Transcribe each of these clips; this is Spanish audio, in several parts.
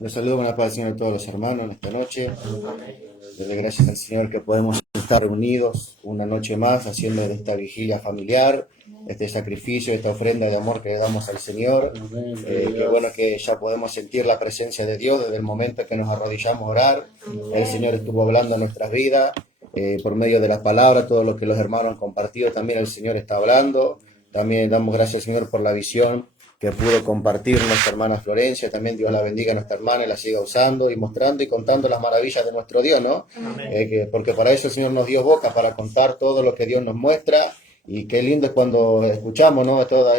Les saludo con la paz del Señor a todos los hermanos en esta noche. Les doy gracias al Señor que podemos estar reunidos una noche más haciendo de esta vigilia familiar, este sacrificio, esta ofrenda de amor que le damos al Señor. Qué bueno que ya podemos sentir la presencia de Dios desde el momento que nos arrodillamos a orar. El Señor estuvo hablando en nuestras vidas por medio de la palabra, todo lo que los hermanos han compartido, también el Señor está hablando. También damos gracias al Señor por la visión que pudo compartir nuestra hermana Florencia. También Dios la bendiga a nuestra hermana y la siga usando y mostrando y contando las maravillas de nuestro Dios, ¿no? Porque para eso el Señor nos dio boca, para contar todo lo que Dios nos muestra. Y qué lindo es cuando escuchamos, ¿no? Toda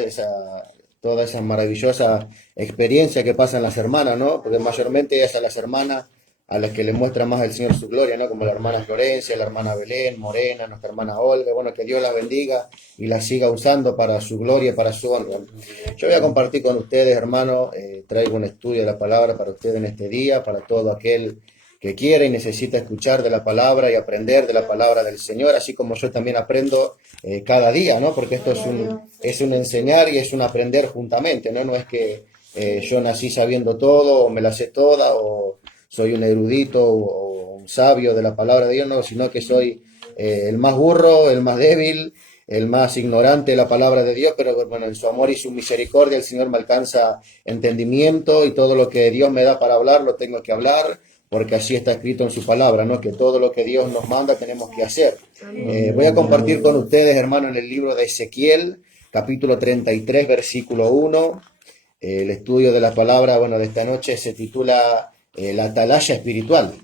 esa maravillosa experiencia que pasan las hermanas, ¿no? Porque mayormente es a las hermanas a las que le muestra más el Señor su gloria, ¿no? Como la hermana Florencia, la hermana Belén, Morena, nuestra hermana Olga. Bueno, que Dios la bendiga y la siga usando para su gloria, para su honra. Yo voy a compartir con ustedes, hermanos, traigo un estudio de la palabra para ustedes en este día, para todo aquel que quiere y necesita escuchar de la palabra y aprender de la palabra del Señor, así como yo también aprendo cada día, ¿no? Porque esto es un enseñar y es un aprender juntamente, ¿no? No es que yo nací sabiendo todo, o me la sé toda, o soy un erudito o un sabio de la palabra de Dios, no, sino que soy el más burro, el más débil, el más ignorante de la palabra de Dios, pero bueno, en su amor y su misericordia el Señor me alcanza entendimiento y todo lo que Dios me da para hablar lo tengo que hablar, porque así está escrito en su palabra, ¿no? Que todo lo que Dios nos manda tenemos que hacer. Voy a compartir con ustedes, hermano, en el libro de Ezequiel, capítulo 33, versículo 1. El estudio de la palabra, bueno, de esta noche se titula la atalaya espiritual.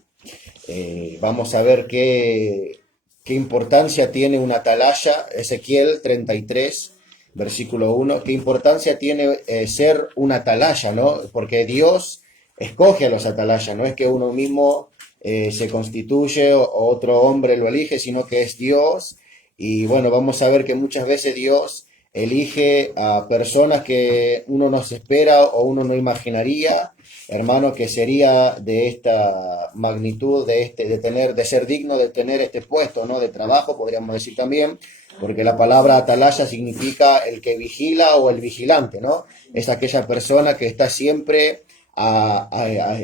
Vamos a ver qué importancia tiene una atalaya. Ezequiel 33, versículo 1. Qué importancia tiene ser una atalaya, ¿no? Porque Dios escoge a los atalayas, no es que uno mismo se constituye o otro hombre lo elige, sino que es Dios. Y bueno, vamos a ver que muchas veces Dios elige a personas que uno no se espera o uno no imaginaría, hermano, que sería de esta magnitud, de ser digno de tener este puesto, ¿no? De trabajo, podríamos decir también, porque la palabra atalaya significa el que vigila o el vigilante, ¿no? Es aquella persona que está siempre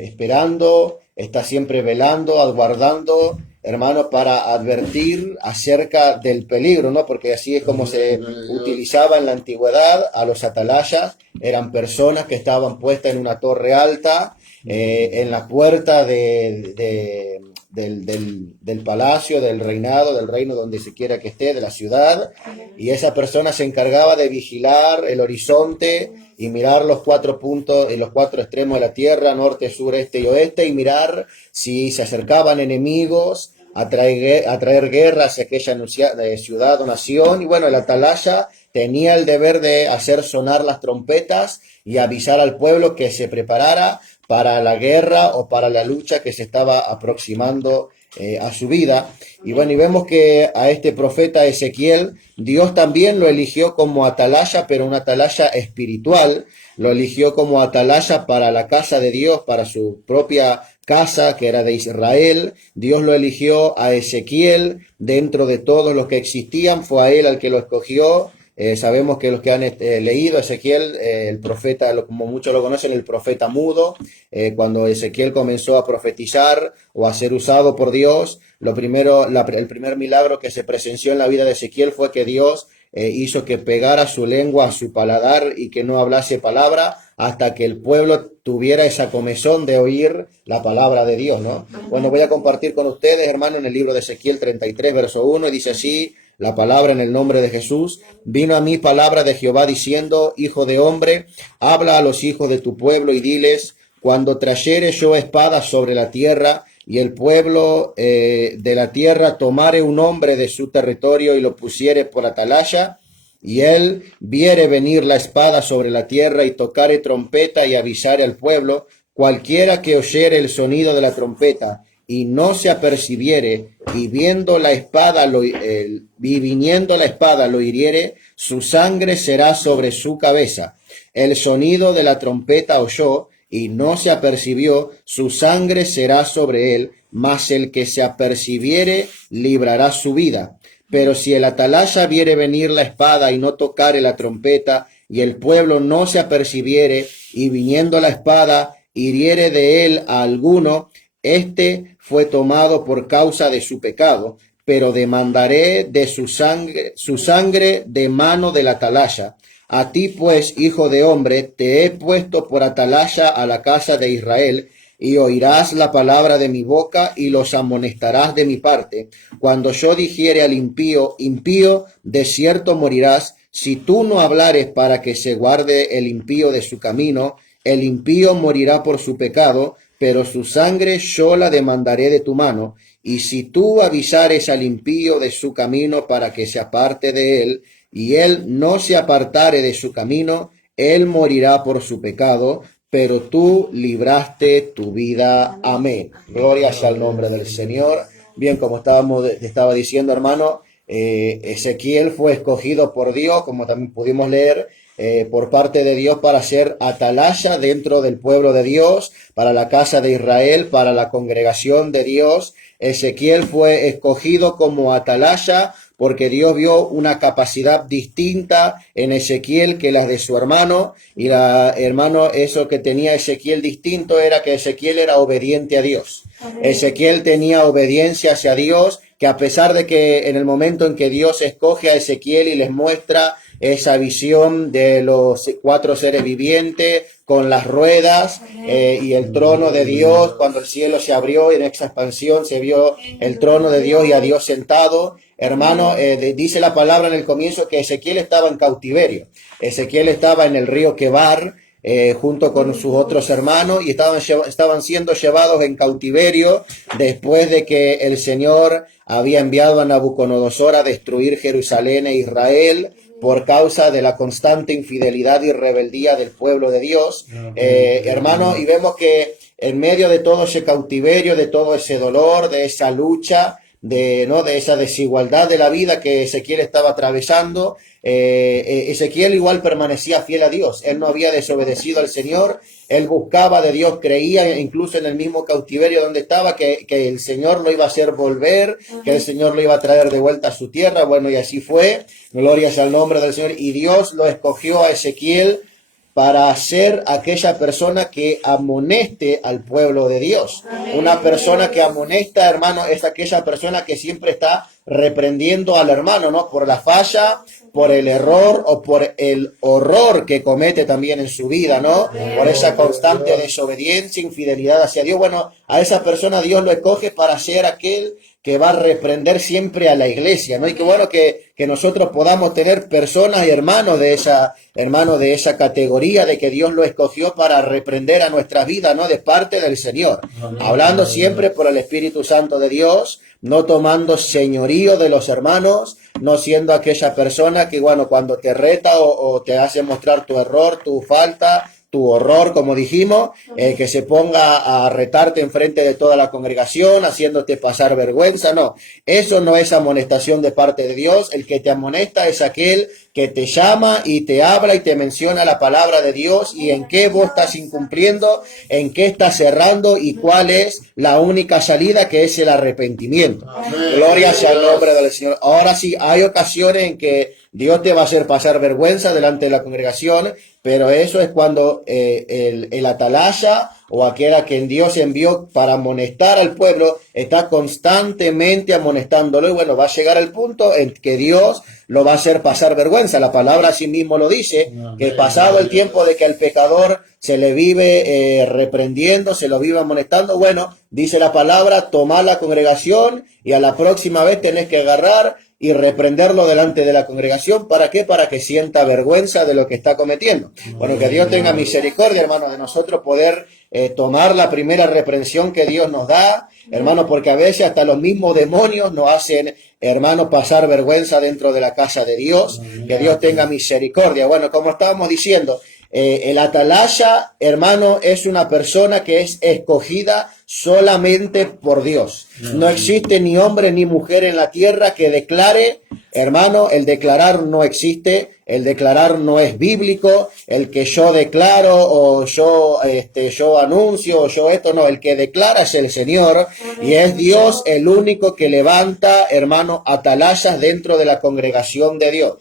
esperando, está siempre velando, aguardando, hermano, para advertir acerca del peligro, ¿no? Porque así es como se utilizaba en la antigüedad a los atalayas. Eran personas que estaban puestas en una torre alta, en la puerta del palacio, del reinado, del reino donde se quiera que esté, de la ciudad, y esa persona se encargaba de vigilar el horizonte y mirar los 4 puntos y los 4 extremos de la tierra, norte, sur, este y oeste, y mirar si se acercaban enemigos a traer guerra hacia aquella ciudad o nación. Y bueno, el atalaya tenía el deber de hacer sonar las trompetas y avisar al pueblo que se preparara para la guerra o para la lucha que se estaba aproximando a su vida. Y bueno, y vemos que a este profeta Ezequiel, Dios también lo eligió como atalaya, pero una atalaya espiritual. Lo eligió como atalaya para la casa de Dios, para su propia casa, que era de Israel. Dios lo eligió a Ezequiel dentro de todos los que existían, fue a él al que lo escogió. Sabemos que los que han leído Ezequiel, el profeta, como muchos lo conocen, el profeta mudo, cuando Ezequiel comenzó a profetizar o a ser usado por Dios, el primer milagro que se presenció en la vida de Ezequiel fue que Dios hizo que pegara su lengua a su paladar y que no hablase palabra hasta que el pueblo tuviera esa comezón de oír la palabra de Dios, ¿no? Bueno, voy a compartir con ustedes, hermano, en el libro de Ezequiel 33, verso 1, y dice así la palabra en el nombre de Jesús: vino a mí palabra de Jehová diciendo, hijo de hombre, habla a los hijos de tu pueblo y diles, cuando trayere yo espada sobre la tierra y el pueblo de la tierra tomare un hombre de su territorio y lo pusiere por atalaya, y él viere venir la espada sobre la tierra y tocare trompeta y avisare al pueblo, cualquiera que oyere el sonido de la trompeta y no se apercibiere, y viendo la espada y viniendo la espada lo hiriere, su sangre será sobre su cabeza. El sonido de la trompeta oyó y no se apercibió, su sangre será sobre él, mas el que se apercibiere librará su vida. Pero si el atalaya viere venir la espada y no tocare la trompeta, y el pueblo no se apercibiere, y viniendo la espada hiriere de él a alguno, este fue tomado por causa de su pecado, pero demandaré de su sangre de mano del atalaya. A ti pues, hijo de hombre, te he puesto por atalaya a la casa de Israel, y oirás la palabra de mi boca y los amonestarás de mi parte. Cuando yo dijere al impío, impío, de cierto morirás, si tú no hablares para que se guarde el impío de su camino, el impío morirá por su pecado, pero su sangre yo la demandaré de tu mano. Y si tú avisares al impío de su camino para que se aparte de él, y él no se apartare de su camino, él morirá por su pecado, pero tú libraste tu vida. Amén. Gloria sea al nombre del Señor. Bien, como estaba diciendo, hermano, Ezequiel fue escogido por Dios, como también pudimos leer, por parte de Dios para ser atalaya dentro del pueblo de Dios, para la casa de Israel, para la congregación de Dios. Ezequiel fue escogido como atalaya porque Dios vio una capacidad distinta en Ezequiel que las de su hermano, y eso que tenía Ezequiel distinto era que Ezequiel era obediente a Dios. Ezequiel tenía obediencia hacia Dios, que a pesar de que en el momento en que Dios escoge a Ezequiel y les muestra esa visión de los 4 seres vivientes con las ruedas y el trono de Dios, cuando el cielo se abrió y en esa expansión se vio el trono de Dios y a Dios sentado, hermano, dice la palabra en el comienzo que Ezequiel estaba en cautiverio. Ezequiel estaba en el río Quebar, junto con sus otros hermanos, y estaban siendo llevados en cautiverio después de que el Señor había enviado a Nabucodonosor a destruir Jerusalén e Israel por causa de la constante infidelidad y rebeldía del pueblo de Dios. Hermano, y vemos que en medio de todo ese cautiverio, de todo ese dolor, de esa lucha, de esa desigualdad de la vida que Ezequiel estaba atravesando, Ezequiel igual permanecía fiel a Dios. Él no había desobedecido al Señor, él buscaba de Dios, creía incluso en el mismo cautiverio donde estaba que el Señor lo iba a hacer volver, que el Señor lo iba a traer de vuelta a su tierra. Bueno, y así fue, gloria sea al nombre del Señor, y Dios lo escogió a Ezequiel para ser aquella persona que amoneste al pueblo de Dios. Amén. Una persona que amonesta, hermano, es aquella persona que siempre está reprendiendo al hermano, ¿no? Por la falla, por el error o por el horror que comete también en su vida, ¿no? Por esa constante desobediencia, infidelidad hacia Dios. Bueno, a esa persona Dios lo escoge para ser aquel que va a reprender siempre a la iglesia, ¿no? Y qué bueno que nosotros podamos tener personas y hermanos de esa categoría, de que Dios lo escogió para reprender a nuestras vidas, ¿no? De parte del Señor. Amén. Hablando siempre por el Espíritu Santo de Dios, no tomando señorío de los hermanos, no siendo aquella persona que, bueno, cuando te reta o te hace mostrar tu error, tu falta, tu horror, como dijimos, que se ponga a retarte enfrente de toda la congregación, haciéndote pasar vergüenza. No, eso no es amonestación de parte de Dios. El que te amonesta es aquel que te llama y te habla y te menciona la palabra de Dios y en qué vos estás incumpliendo, en qué estás cerrando y cuál es la única salida, que es el arrepentimiento. Amén. Gloria sea al nombre del Señor. Ahora sí, hay ocasiones en que Dios te va a hacer pasar vergüenza delante de la congregación, pero eso es cuando el atalaya o aquel a quien Dios envió para amonestar al pueblo está constantemente amonestándolo, y bueno, va a llegar al punto en que Dios lo va a hacer pasar vergüenza. La palabra así mismo lo dice, que pasado el tiempo de que el pecador se le vive reprendiendo, se lo vive amonestando, bueno, dice la palabra, tomar la congregación y a la próxima vez tenés que agarrar y reprenderlo delante de la congregación. ¿Para qué? Para que sienta vergüenza de lo que está cometiendo. Bueno, que Dios tenga misericordia, hermano, de nosotros poder tomar la primera reprensión que Dios nos da, hermano, porque a veces hasta los mismos demonios nos hacen, hermano, pasar vergüenza dentro de la casa de Dios. Que Dios tenga misericordia. Bueno, como estábamos diciendo, el atalaya, hermano, es una persona que es escogida solamente por Dios. No existe ni hombre ni mujer en la tierra que declare, hermano, el declarar no existe, el declarar no es bíblico, el que yo declaro o yo anuncio o yo esto, no, el que declara es el Señor, y es Dios el único que levanta, hermano, atalayas dentro de la congregación de Dios.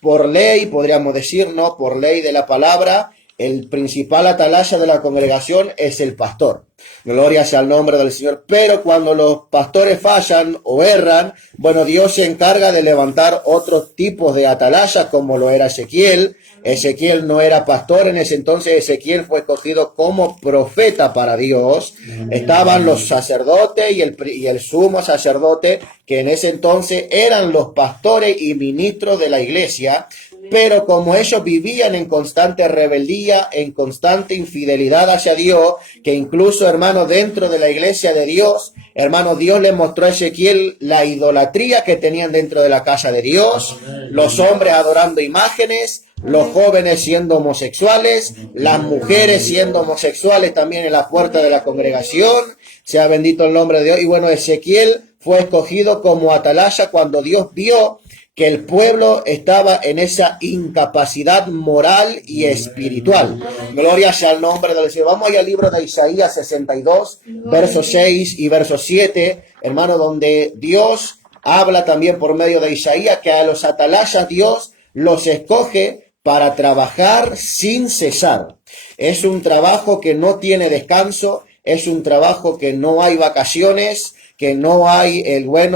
Por ley, podríamos decir, ¿no? Por ley de la palabra, el principal atalaya de la congregación es el pastor. Gloria sea al nombre del Señor. Pero cuando los pastores fallan o erran, bueno, Dios se encarga de levantar otros tipos de atalayas, como lo era Ezequiel. Ezequiel no era pastor en ese entonces. Ezequiel fue escogido como profeta para Dios. Estaban los sacerdotes y el sumo sacerdote, que en ese entonces eran los pastores y ministros de la iglesia. Pero como ellos vivían en constante rebeldía, en constante infidelidad hacia Dios, que incluso, hermano, dentro de la iglesia de Dios, hermano, Dios le mostró a Ezequiel la idolatría que tenían dentro de la casa de Dios, los hombres adorando imágenes, los jóvenes siendo homosexuales, las mujeres siendo homosexuales también en la puerta de la congregación. Sea bendito el nombre de Dios. Y bueno, Ezequiel fue escogido como atalaya cuando Dios vio que el pueblo estaba en esa incapacidad moral y espiritual. Gloria sea al nombre del Señor. Vamos al libro de Isaías 62, versos 6 y verso 7, hermano, donde Dios habla también por medio de Isaías que a los atalayas Dios los escoge para trabajar sin cesar. Es un trabajo que no tiene descanso, es un trabajo que no hay vacaciones, que no hay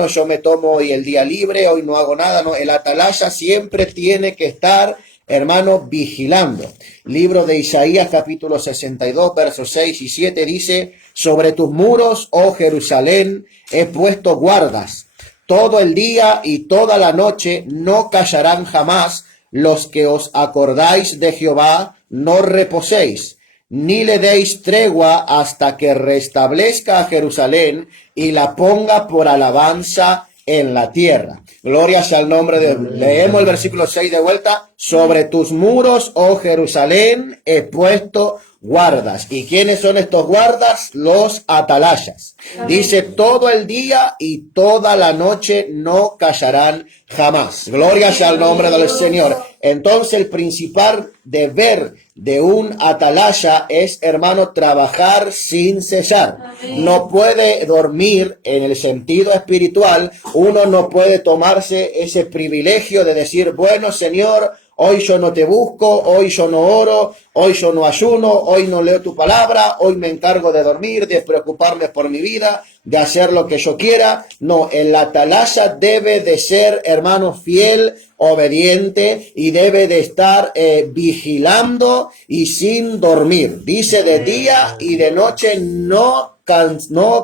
yo me tomo hoy el día libre, hoy no hago nada. No, el atalaya siempre tiene que estar, hermano, vigilando. Libro de Isaías capítulo 62, versos 6 y 7 dice: sobre tus muros, oh Jerusalén, he puesto guardas. Todo el día y toda la noche no callarán jamás. Los que os acordáis de Jehová, no reposéis, ni le deis tregua hasta que restablezca a Jerusalén y la ponga por alabanza en la tierra. Gloria sea al nombre de Dios. Leemos el versículo 6 de vuelta. Sobre tus muros, oh Jerusalén, he puesto guardas. ¿Y quiénes son estos guardas? Los atalayas. Dice: todo el día y toda la noche no callarán jamás. Gloria sea al nombre del Señor. Entonces el principal deber de un atalaya es, hermano, trabajar sin cesar. No puede dormir en el sentido espiritual. Uno no puede tomarse ese privilegio de decir: bueno, Señor, hoy yo no te busco, hoy yo no oro, hoy yo no ayuno, hoy no leo tu palabra, hoy me encargo de dormir, de preocuparme por mi vida, de hacer lo que yo quiera. No, el atalaya debe de ser, hermano, fiel, obediente, y debe de estar vigilando y sin dormir. Dice: de día y de noche no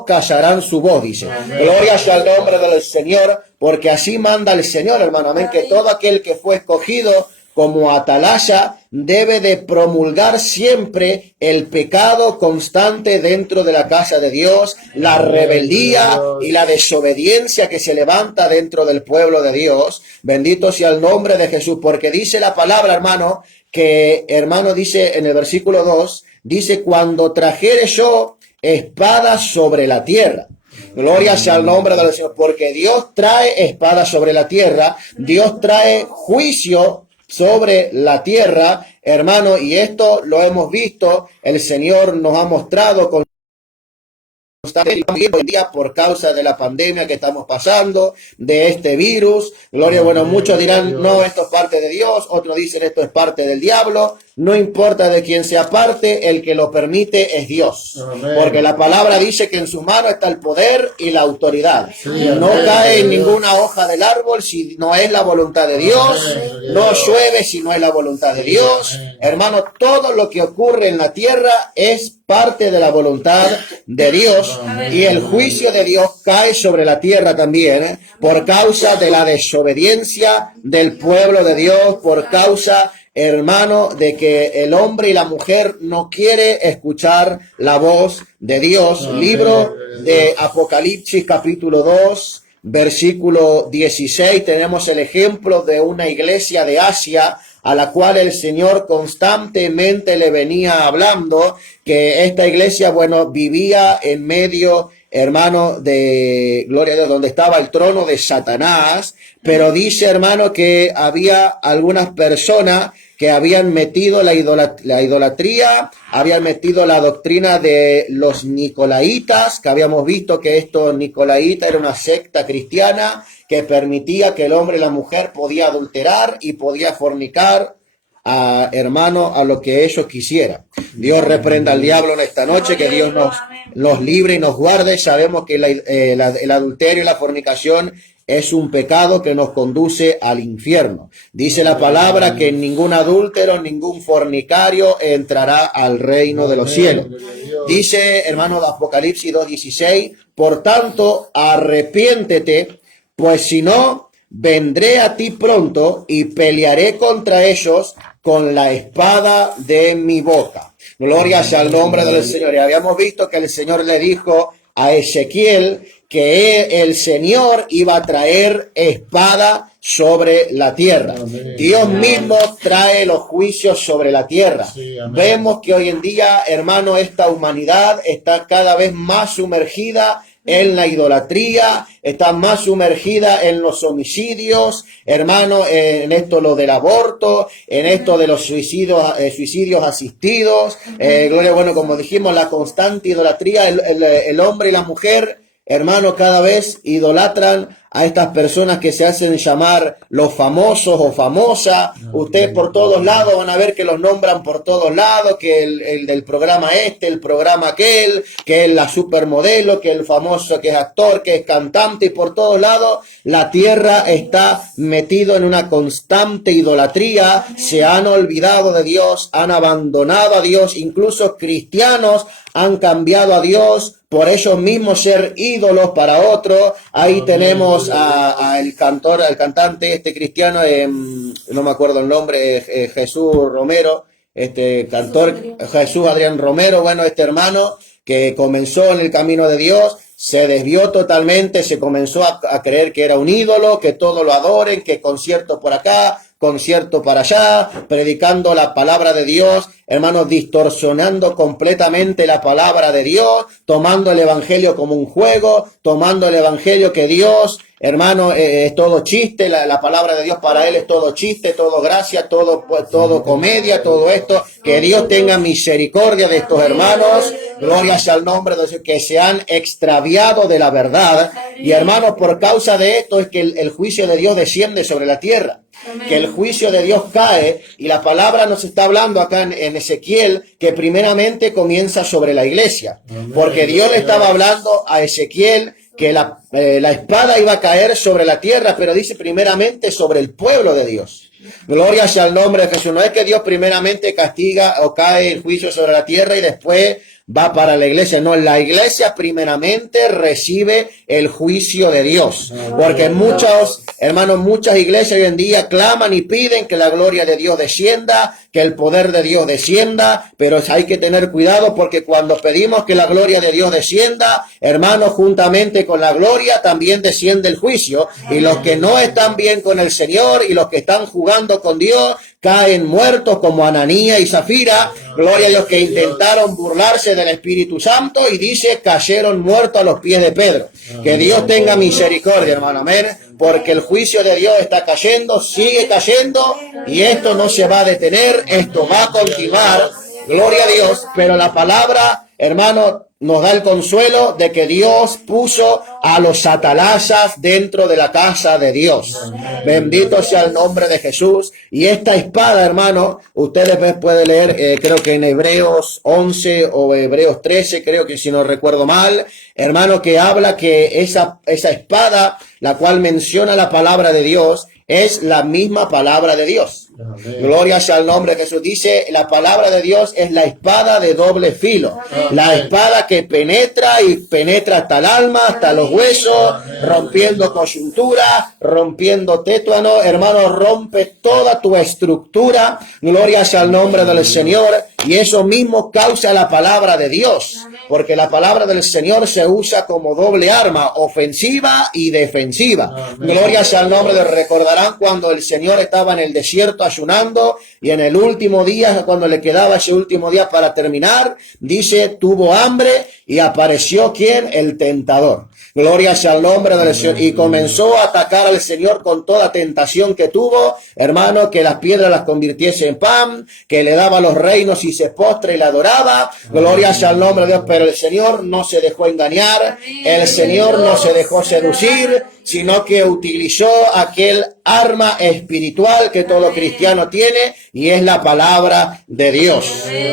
callarán su voz, dice. Gloria sea al nombre del Señor, porque así manda el Señor, hermano. Amén. Que todo aquel que fue escogido como atalaya debe de promulgar siempre el pecado constante dentro de la casa de Dios, la rebeldía y la desobediencia que se levanta dentro del pueblo de Dios. Bendito sea el nombre de Jesús, porque dice la palabra, hermano, que, hermano, dice en el versículo 2, dice: cuando trajere yo espada sobre la tierra. Gloria sea al nombre del Señor, porque Dios trae espada sobre la tierra, Dios trae juicio sobre la tierra, hermano, y esto lo hemos visto, el Señor nos ha mostrado con hoy en día por causa de la pandemia que estamos pasando, de este virus. Gloria, bueno, muchos dirán: no, esto es parte de Dios, otros dicen: esto es parte del diablo. No importa de quién sea parte, el que lo permite es Dios. Porque la palabra dice que en su mano está el poder y la autoridad. No cae en ninguna hoja del árbol si no es la voluntad de Dios. No llueve si no es la voluntad de Dios. Hermano, todo lo que ocurre en la tierra es parte de la voluntad de Dios. Y el juicio de Dios cae sobre la tierra también, por causa de la desobediencia del pueblo de Dios, por causa, hermano, de que el hombre y la mujer no quiere escuchar la voz de Dios. Libro de Apocalipsis capítulo 2, versículo 16, tenemos el ejemplo de una iglesia de Asia a la cual el Señor constantemente le venía hablando, que esta iglesia, bueno, vivía en medio, hermano, de, gloria a Dios, donde estaba el trono de Satanás, pero dice, hermano, que había algunas personas que habían metido la idolatría, habían metido la doctrina de los nicolaitas, que habíamos visto que estos nicolaitas era una secta cristiana que permitía que el hombre y la mujer podía adulterar y podía fornicar hermano, a lo que ellos quisieran. Dios reprenda al diablo en esta noche, que Dios nos libre y nos guarde. Sabemos que el adulterio y la fornicación es un pecado que nos conduce al infierno. Dice la palabra que ningún adúltero, ningún fornicario entrará al reino de los cielos. Dice, hermano, de Apocalipsis 2:16, por tanto, arrepiéntete, pues si no, vendré a ti pronto y pelearé contra ellos con la espada de mi boca. Gloria sea al nombre del Señor. Y habíamos visto que el Señor le dijo a Ezequiel que el Señor iba a traer espada sobre la tierra. Amén. Dios mismo trae los juicios sobre la tierra. Sí, vemos que hoy en día, hermano, esta humanidad está cada vez más sumergida en la idolatría, está más sumergida en los homicidios, hermano, en esto lo del aborto, en esto de los suicidios asistidos, gloria, bueno, como dijimos, la constante idolatría, el hombre y la mujer, hermano, cada vez idolatran a estas personas que se hacen llamar los famosos o famosas. Ustedes por todos lados van a ver que los nombran por todos lados, que el del programa el programa aquel, que es la supermodelo, que el famoso, que es actor, que es cantante, y por todos lados la tierra está metido en una constante idolatría. Se han olvidado de Dios, han abandonado a Dios, incluso cristianos han cambiado a Dios por ellos mismos ser ídolos para otros. Ahí tenemos al cantante cristiano, no me acuerdo el nombre, Jesús Romero, cantor Jesús Adrián Romero, bueno, hermano que comenzó en el camino de Dios, se desvió totalmente, se comenzó a creer que era un ídolo, que todos lo adoren, que concierto por acá, concierto para allá, predicando la palabra de Dios, hermanos, distorsionando completamente la palabra de Dios, tomando el evangelio como un juego, tomando el evangelio que Dios, hermano, es todo chiste, la palabra de Dios para él es todo chiste, todo gracia, todo comedia, todo esto. Que Dios tenga misericordia de estos hermanos, gloria sea al nombre de Dios, que se han extraviado de la verdad. Y hermanos, por causa de esto es que el juicio de Dios desciende sobre la tierra. Amén. Que el juicio de Dios cae, y la palabra nos está hablando acá en Ezequiel que primeramente comienza sobre la iglesia. Amén. Porque Dios le estaba hablando a Ezequiel que la espada iba a caer sobre la tierra, pero dice primeramente sobre el pueblo de Dios. Gloria sea al nombre de Jesús. No es que Dios primeramente castiga o cae el juicio sobre la tierra y después va para la iglesia. No, la iglesia primeramente recibe el juicio de Dios. Porque muchos, hermanos, muchas iglesias hoy en día claman y piden que la gloria de Dios descienda, que el poder de Dios descienda, pero hay que tener cuidado, porque cuando pedimos que la gloria de Dios descienda, hermanos, juntamente con la gloria también desciende el juicio, y los que no están bien con el Señor y los que están jugando con Dios caen muertos, como Ananías y Zafira, gloria a Dios, que intentaron burlarse del Espíritu Santo, y dice, cayeron muertos a los pies de Pedro. Que Dios tenga misericordia, hermano, amén, porque el juicio de Dios está cayendo, sigue cayendo, y esto no se va a detener, esto va a continuar, gloria a Dios. Pero la palabra, hermano, nos da el consuelo de que Dios puso a los satalasas dentro de la casa de Dios. Bendito sea el nombre de Jesús. Y esta espada, hermano, ustedes pueden leer, creo que en Hebreos 11 o Hebreos 13, creo que si no recuerdo mal, hermano, que habla que esa espada, la cual menciona la palabra de Dios, es la misma palabra de Dios. Amén. Gloria sea al nombre de Jesús. Dice, la palabra de Dios es la espada de doble filo. Amén. La espada que penetra y penetra hasta el alma, hasta los huesos, amén, rompiendo coyuntura, rompiendo tétuano. Hermano, rompe toda tu estructura. Gloria sea al nombre del Señor. Y eso mismo causa la palabra de Dios. Porque la palabra del Señor se usa como doble arma, ofensiva y defensiva. Amén. Gloria sea al nombre de... Recordarán cuando el Señor estaba en el desierto ayunando, y en el último día, cuando le quedaba ese último día para terminar, dice, tuvo hambre y apareció ¿quién? El tentador. Gloria sea al nombre del Señor. Y comenzó a atacar al Señor con toda tentación que tuvo, hermano, que las piedras las convirtiese en pan, que le daba los reinos y se postra y le adoraba. Gloria sea al nombre de Dios. Pero el Señor no se dejó engañar, el Señor no se dejó seducir, sino que utilizó aquel arma espiritual que todo cristiano tiene, y es la palabra de Dios.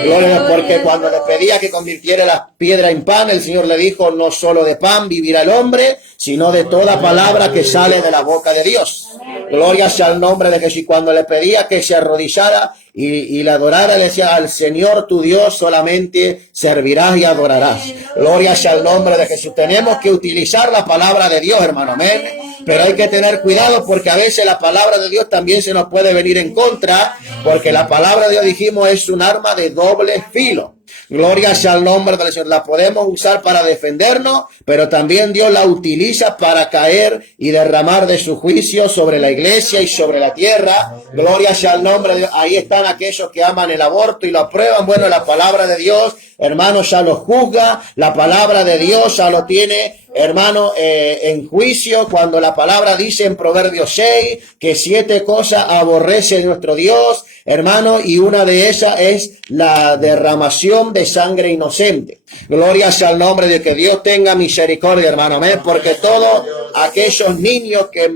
Gloria a Dios, porque cuando le pedía que convirtiera la piedra en pan, el Señor le dijo, no solo de pan vivirá el hombre, sino de toda palabra que sale de la boca de Dios. Gloria sea al nombre de Jesús. Y cuando le pedía que se arrodillara y le adorara, le decía, al Señor tu Dios solamente servirás y adorarás. Gloria sea al nombre de Jesús. Tenemos que utilizar la palabra de Dios, hermano, amén. Pero hay que tener cuidado, porque a veces la palabra de Dios también se nos puede venir en contra, porque la palabra de Dios, dijimos, es un arma de doble filo. Gloria sea al nombre del Señor. La podemos usar para defendernos, pero también Dios la utiliza para caer y derramar de su juicio sobre la iglesia y sobre la tierra. Gloria sea al nombre de Dios. Ahí están aquellos que aman el aborto y lo aprueban. Bueno, la palabra de Dios, hermano, ya lo juzga. La palabra de Dios ya lo tiene, hermano, en juicio, cuando la palabra dice en Proverbios 6 que 7 cosas aborrece nuestro Dios, hermano, y una de esas es la derramación de sangre inocente. Gloria sea al nombre de que Dios tenga misericordia, hermano, amén, porque todos aquellos niños que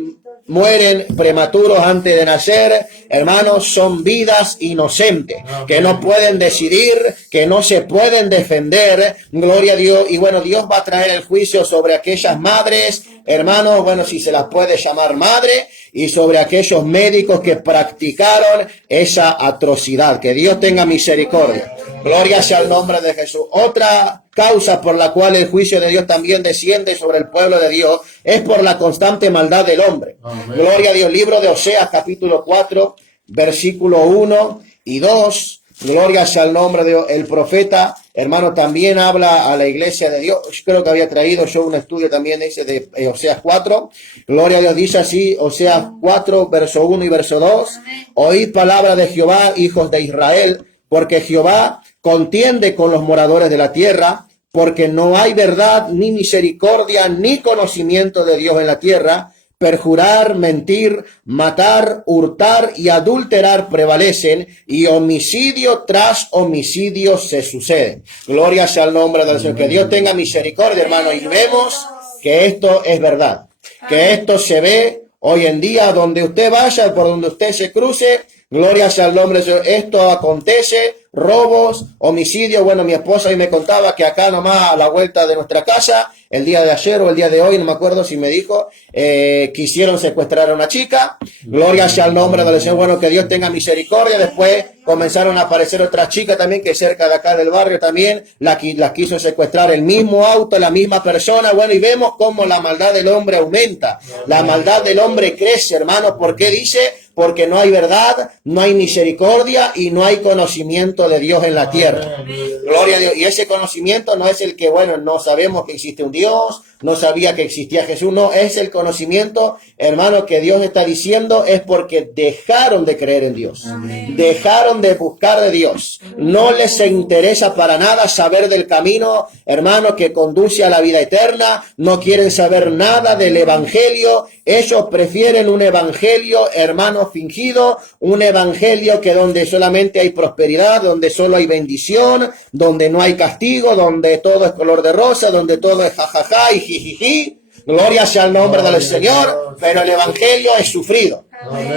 mueren prematuros antes de nacer, hermanos, son vidas inocentes, que no pueden decidir, que no se pueden defender. Gloria a Dios. Y bueno, Dios va a traer el juicio sobre aquellas madres, hermanos, bueno, si se las puede llamar madre, y sobre aquellos médicos que practicaron esa atrocidad. Que Dios tenga misericordia. Gloria sea al nombre de Jesús. Otra causa por la cual el juicio de Dios también desciende sobre el pueblo de Dios es por la constante maldad del hombre. Amén. Gloria a Dios. Libro de Oseas, capítulo 4, versículo 1 y 2. Gloria sea al nombre de Dios. El profeta, hermano, también habla a la iglesia de Dios. Yo creo que había traído yo un estudio también ese de Oseas 4. Gloria a Dios. Dice así, Oseas 4, verso 1 y verso 2. Oíd palabra de Jehová, hijos de Israel, porque Jehová contiende con los moradores de la tierra, porque no hay verdad, ni misericordia, ni conocimiento de Dios en la tierra. Perjurar, mentir, matar, hurtar y adulterar prevalecen, y homicidio tras homicidio se sucede. Gloria sea al nombre del Señor. Que Dios tenga misericordia, hermano. Y vemos que esto es verdad, que esto se ve hoy en día, donde usted vaya, por donde usted se cruce. Gloria sea al nombre del Señor. Esto acontece, robos, homicidios. Bueno, mi esposa hoy me contaba que acá nomás a la vuelta de nuestra casa, el día de ayer o el día de hoy, no me acuerdo si me dijo, quisieron secuestrar a una chica. Gloria sea al nombre del Señor. Bueno, que Dios tenga misericordia. Después comenzaron a aparecer otras chicas también, que cerca de acá del barrio también las quiso secuestrar, el mismo auto, la misma persona. Bueno, y vemos cómo la maldad del hombre aumenta, la maldad del hombre crece, hermano. ¿Por qué dice? Porque no hay verdad, no hay misericordia y no hay conocimiento de Dios en la tierra. Gloria a Dios. Y ese conocimiento no es el que, bueno, no sabemos que existe un Dios, no sabía que existía Jesús. No, es el conocimiento, hermano, que Dios está diciendo, es porque dejaron de creer en Dios. Dejaron de buscar de Dios. No les interesa para nada saber del camino, hermano, que conduce a la vida eterna. No quieren saber nada del evangelio. Ellos prefieren un evangelio, hermano, fingido, un evangelio que donde solamente hay prosperidad, donde solo hay bendición, donde no hay castigo, donde todo es color de rosa, donde todo es jajaja y jijiji. Gloria sea al nombre del Señor, pero el evangelio es sufrido.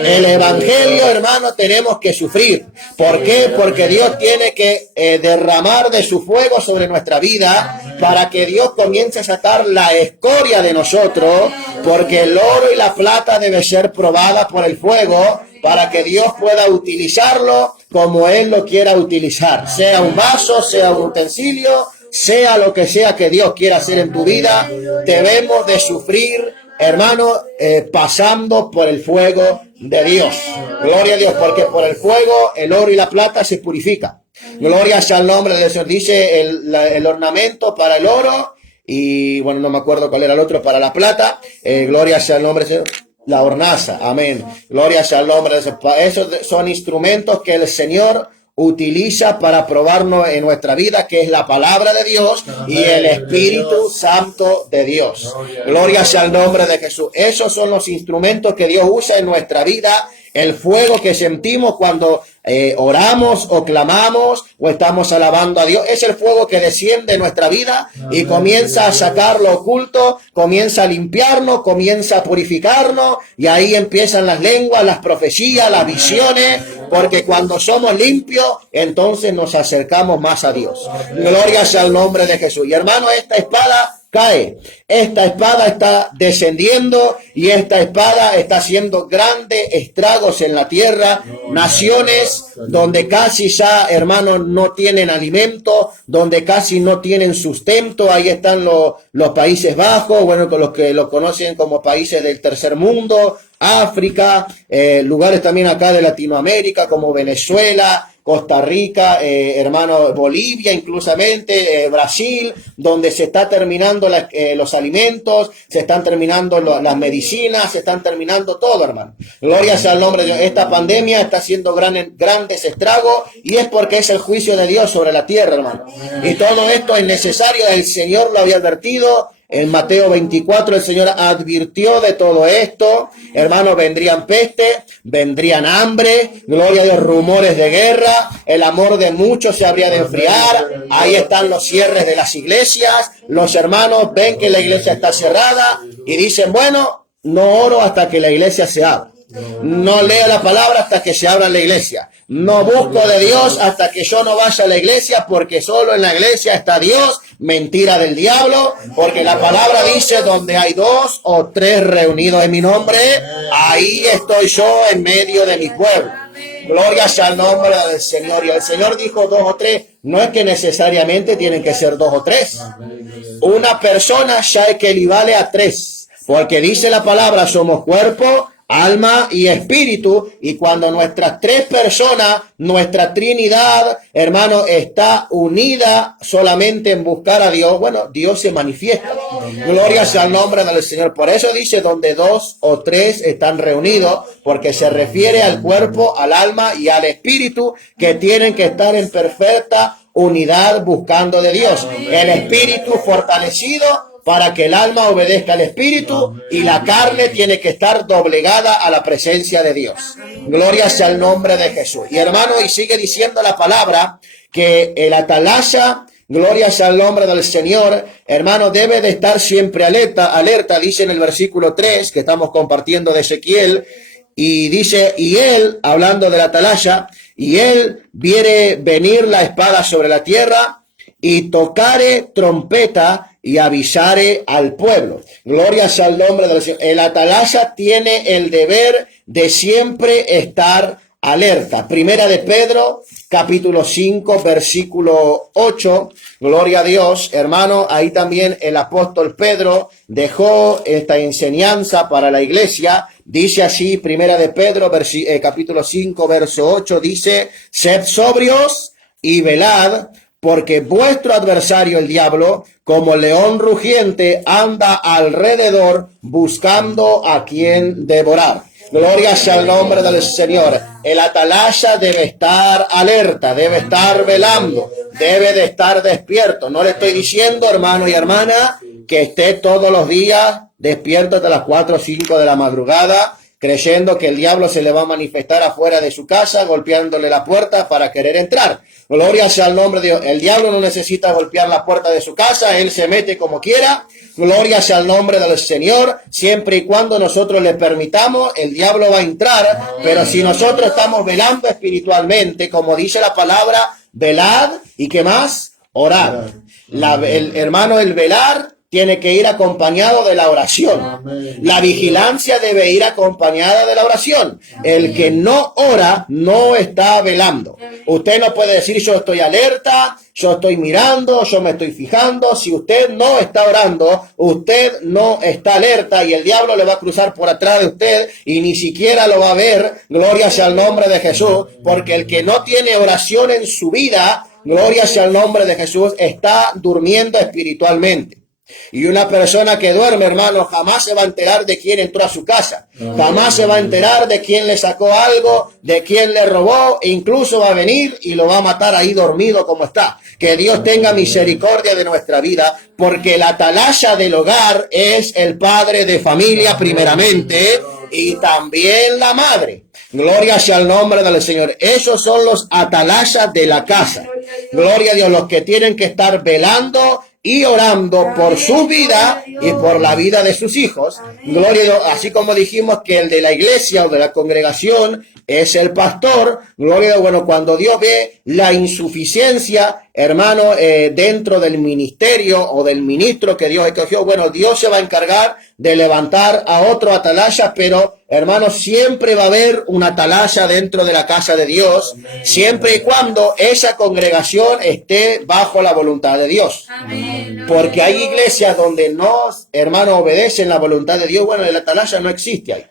El evangelio, hermano, tenemos que sufrir. ¿Por qué? Porque Dios tiene que derramar de su fuego sobre nuestra vida para que Dios comience a sacar la escoria de nosotros, porque el oro y la plata deben ser probadas por el fuego para que Dios pueda utilizarlo como Él lo quiera utilizar, sea un vaso, sea un utensilio, sea lo que sea que Dios quiera hacer en tu vida. Debemos de sufrir, hermano, pasando por el fuego de Dios. Gloria a Dios, porque por el fuego el oro y la plata se purifican. Gloria sea al nombre del Señor. Dice el ornamento para el oro, y bueno, no me acuerdo cuál era el otro para la plata. Gloria sea al nombre del Señor. La hornaza, amén. Gloria sea al nombre del Señor. Esos son instrumentos que el Señor utiliza para probarnos en nuestra vida, que es la palabra de Dios y el Espíritu Santo de Dios. Gloria sea al nombre de Jesús. Esos son los instrumentos que Dios usa en nuestra vida. El fuego que sentimos cuando oramos o clamamos o estamos alabando a Dios. Es el fuego que desciende en nuestra vida y comienza a sacar lo oculto, comienza a limpiarnos, comienza a purificarnos, y ahí empiezan las lenguas, las profecías, las visiones, porque cuando somos limpios, entonces nos acercamos más a Dios. Gloria sea el nombre de Jesús. Y hermano, esta espada cae. Esta espada está descendiendo y esta espada está haciendo grandes estragos en la tierra. Naciones donde casi ya, hermanos, no tienen alimento, donde casi no tienen sustento. Ahí están los Países Bajos, bueno, con los que lo conocen como países del tercer mundo, África, lugares también acá de Latinoamérica como Venezuela, Costa Rica, hermano, Bolivia, inclusivamente Brasil, donde se está terminando los alimentos, se están terminando las medicinas, se están terminando todo, hermano. Gloria sea al nombre de Dios. Esta pandemia está haciendo grandes estragos y es porque es el juicio de Dios sobre la tierra, hermano. Y todo esto es necesario, el Señor lo había advertido. En Mateo 24 el Señor advirtió de todo esto. Hermanos, vendrían peste, vendrían hambre, gloria a Dios, rumores de guerra, el amor de muchos se habría de enfriar. Ahí están los cierres de las iglesias. Los hermanos ven que la iglesia está cerrada y dicen, bueno, no oro hasta que la iglesia se abra. No leo la palabra hasta que se abra la iglesia. No busco de Dios hasta que yo no vaya a la iglesia, porque solo en la iglesia está Dios. Mentira del diablo, porque la palabra dice, donde hay 2 o 3 reunidos en mi nombre, ahí estoy yo en medio de mi pueblo. Gloria sea al nombre del Señor. Y el Señor dijo 2 o 3, no es que necesariamente tienen que ser 2 o 3. Una persona ya equivale a 3, porque dice la palabra, somos cuerpo, alma y espíritu, y cuando nuestras 3 personas, nuestra Trinidad, hermano, está unida solamente en buscar a Dios, bueno, Dios se manifiesta. Gloria sea al nombre del Señor. Por eso dice, donde 2 o 3 están reunidos, porque se refiere al cuerpo, al alma y al espíritu, que tienen que estar en perfecta unidad buscando de Dios. El espíritu fortalecido para que el alma obedezca al espíritu, y la carne tiene que estar doblegada a la presencia de Dios. Gloria sea el nombre de Jesús. Y hermano, y sigue diciendo la palabra que el atalaya, gloria sea el nombre del Señor, hermano, debe de estar siempre alerta, dice en el versículo 3 que estamos compartiendo de Ezequiel, y dice, y él, hablando del atalaya, y él viere venir la espada sobre la tierra, y tocare trompeta y avisare al pueblo. Gloria sea el nombre del Señor. El atalaya tiene el deber de siempre estar alerta. Primera de Pedro, capítulo 5, versículo 8. Gloria a Dios, hermano. Ahí también el apóstol Pedro dejó esta enseñanza para la iglesia. Dice así, Primera de Pedro, capítulo 5, verso 8, dice, sed sobrios y velad, porque vuestro adversario el diablo, como león rugiente, anda alrededor buscando a quien devorar. Gloria sea el nombre del Señor. El atalaya debe estar alerta, debe estar velando, debe de estar despierto. No le estoy diciendo, hermano y hermana, que esté todos los días despierto hasta las 4 o 5 de la madrugada, creyendo que el diablo se le va a manifestar afuera de su casa, golpeándole la puerta para querer entrar. Gloria sea el nombre de Dios. El diablo no necesita golpear la puerta de su casa, él se mete como quiera. Gloria sea el nombre del Señor. Siempre y cuando nosotros le permitamos, el diablo va a entrar. Pero si nosotros estamos velando espiritualmente, como dice la palabra, velad, ¿y qué más? Orad. Hermano, el velar tiene que ir acompañado de la oración. La vigilancia debe ir acompañada de la oración. El que no ora no está velando. Usted no puede decir, yo estoy alerta, yo estoy mirando, yo me estoy fijando. Si usted no está orando, usted no está alerta, y el diablo le va a cruzar por atrás de usted y ni siquiera lo va a ver. Gloria sea el nombre de Jesús, porque el que no tiene oración en su vida, gloria sea el nombre de Jesús, está durmiendo espiritualmente. Y una persona que duerme, hermano, jamás se va a enterar de quién entró a su casa. Jamás se va a enterar de quién le sacó algo, de quién le robó. E incluso va a venir y lo va a matar ahí dormido como está. Que Dios tenga misericordia de nuestra vida, porque la atalaya del hogar es el padre de familia primeramente, y también la madre. Gloria sea el nombre del Señor. Esos son los atalayas de la casa. Gloria a Dios, los que tienen que estar velando y orando por su vida y por la vida de sus hijos. Gloria a Dios, así como dijimos que el de la iglesia o de la congregación es el pastor. Gloria a Dios, bueno, cuando Dios ve la insuficiencia, hermano, dentro del ministerio o del ministro que Dios escogió, bueno, Dios se va a encargar de levantar a otro atalaya, pero hermano, siempre va a haber una atalaya dentro de la casa de Dios, siempre y cuando esa congregación esté bajo la voluntad de Dios. Porque hay iglesias donde no, hermano, obedecen la voluntad de Dios, bueno, el atalaya no existe ahí.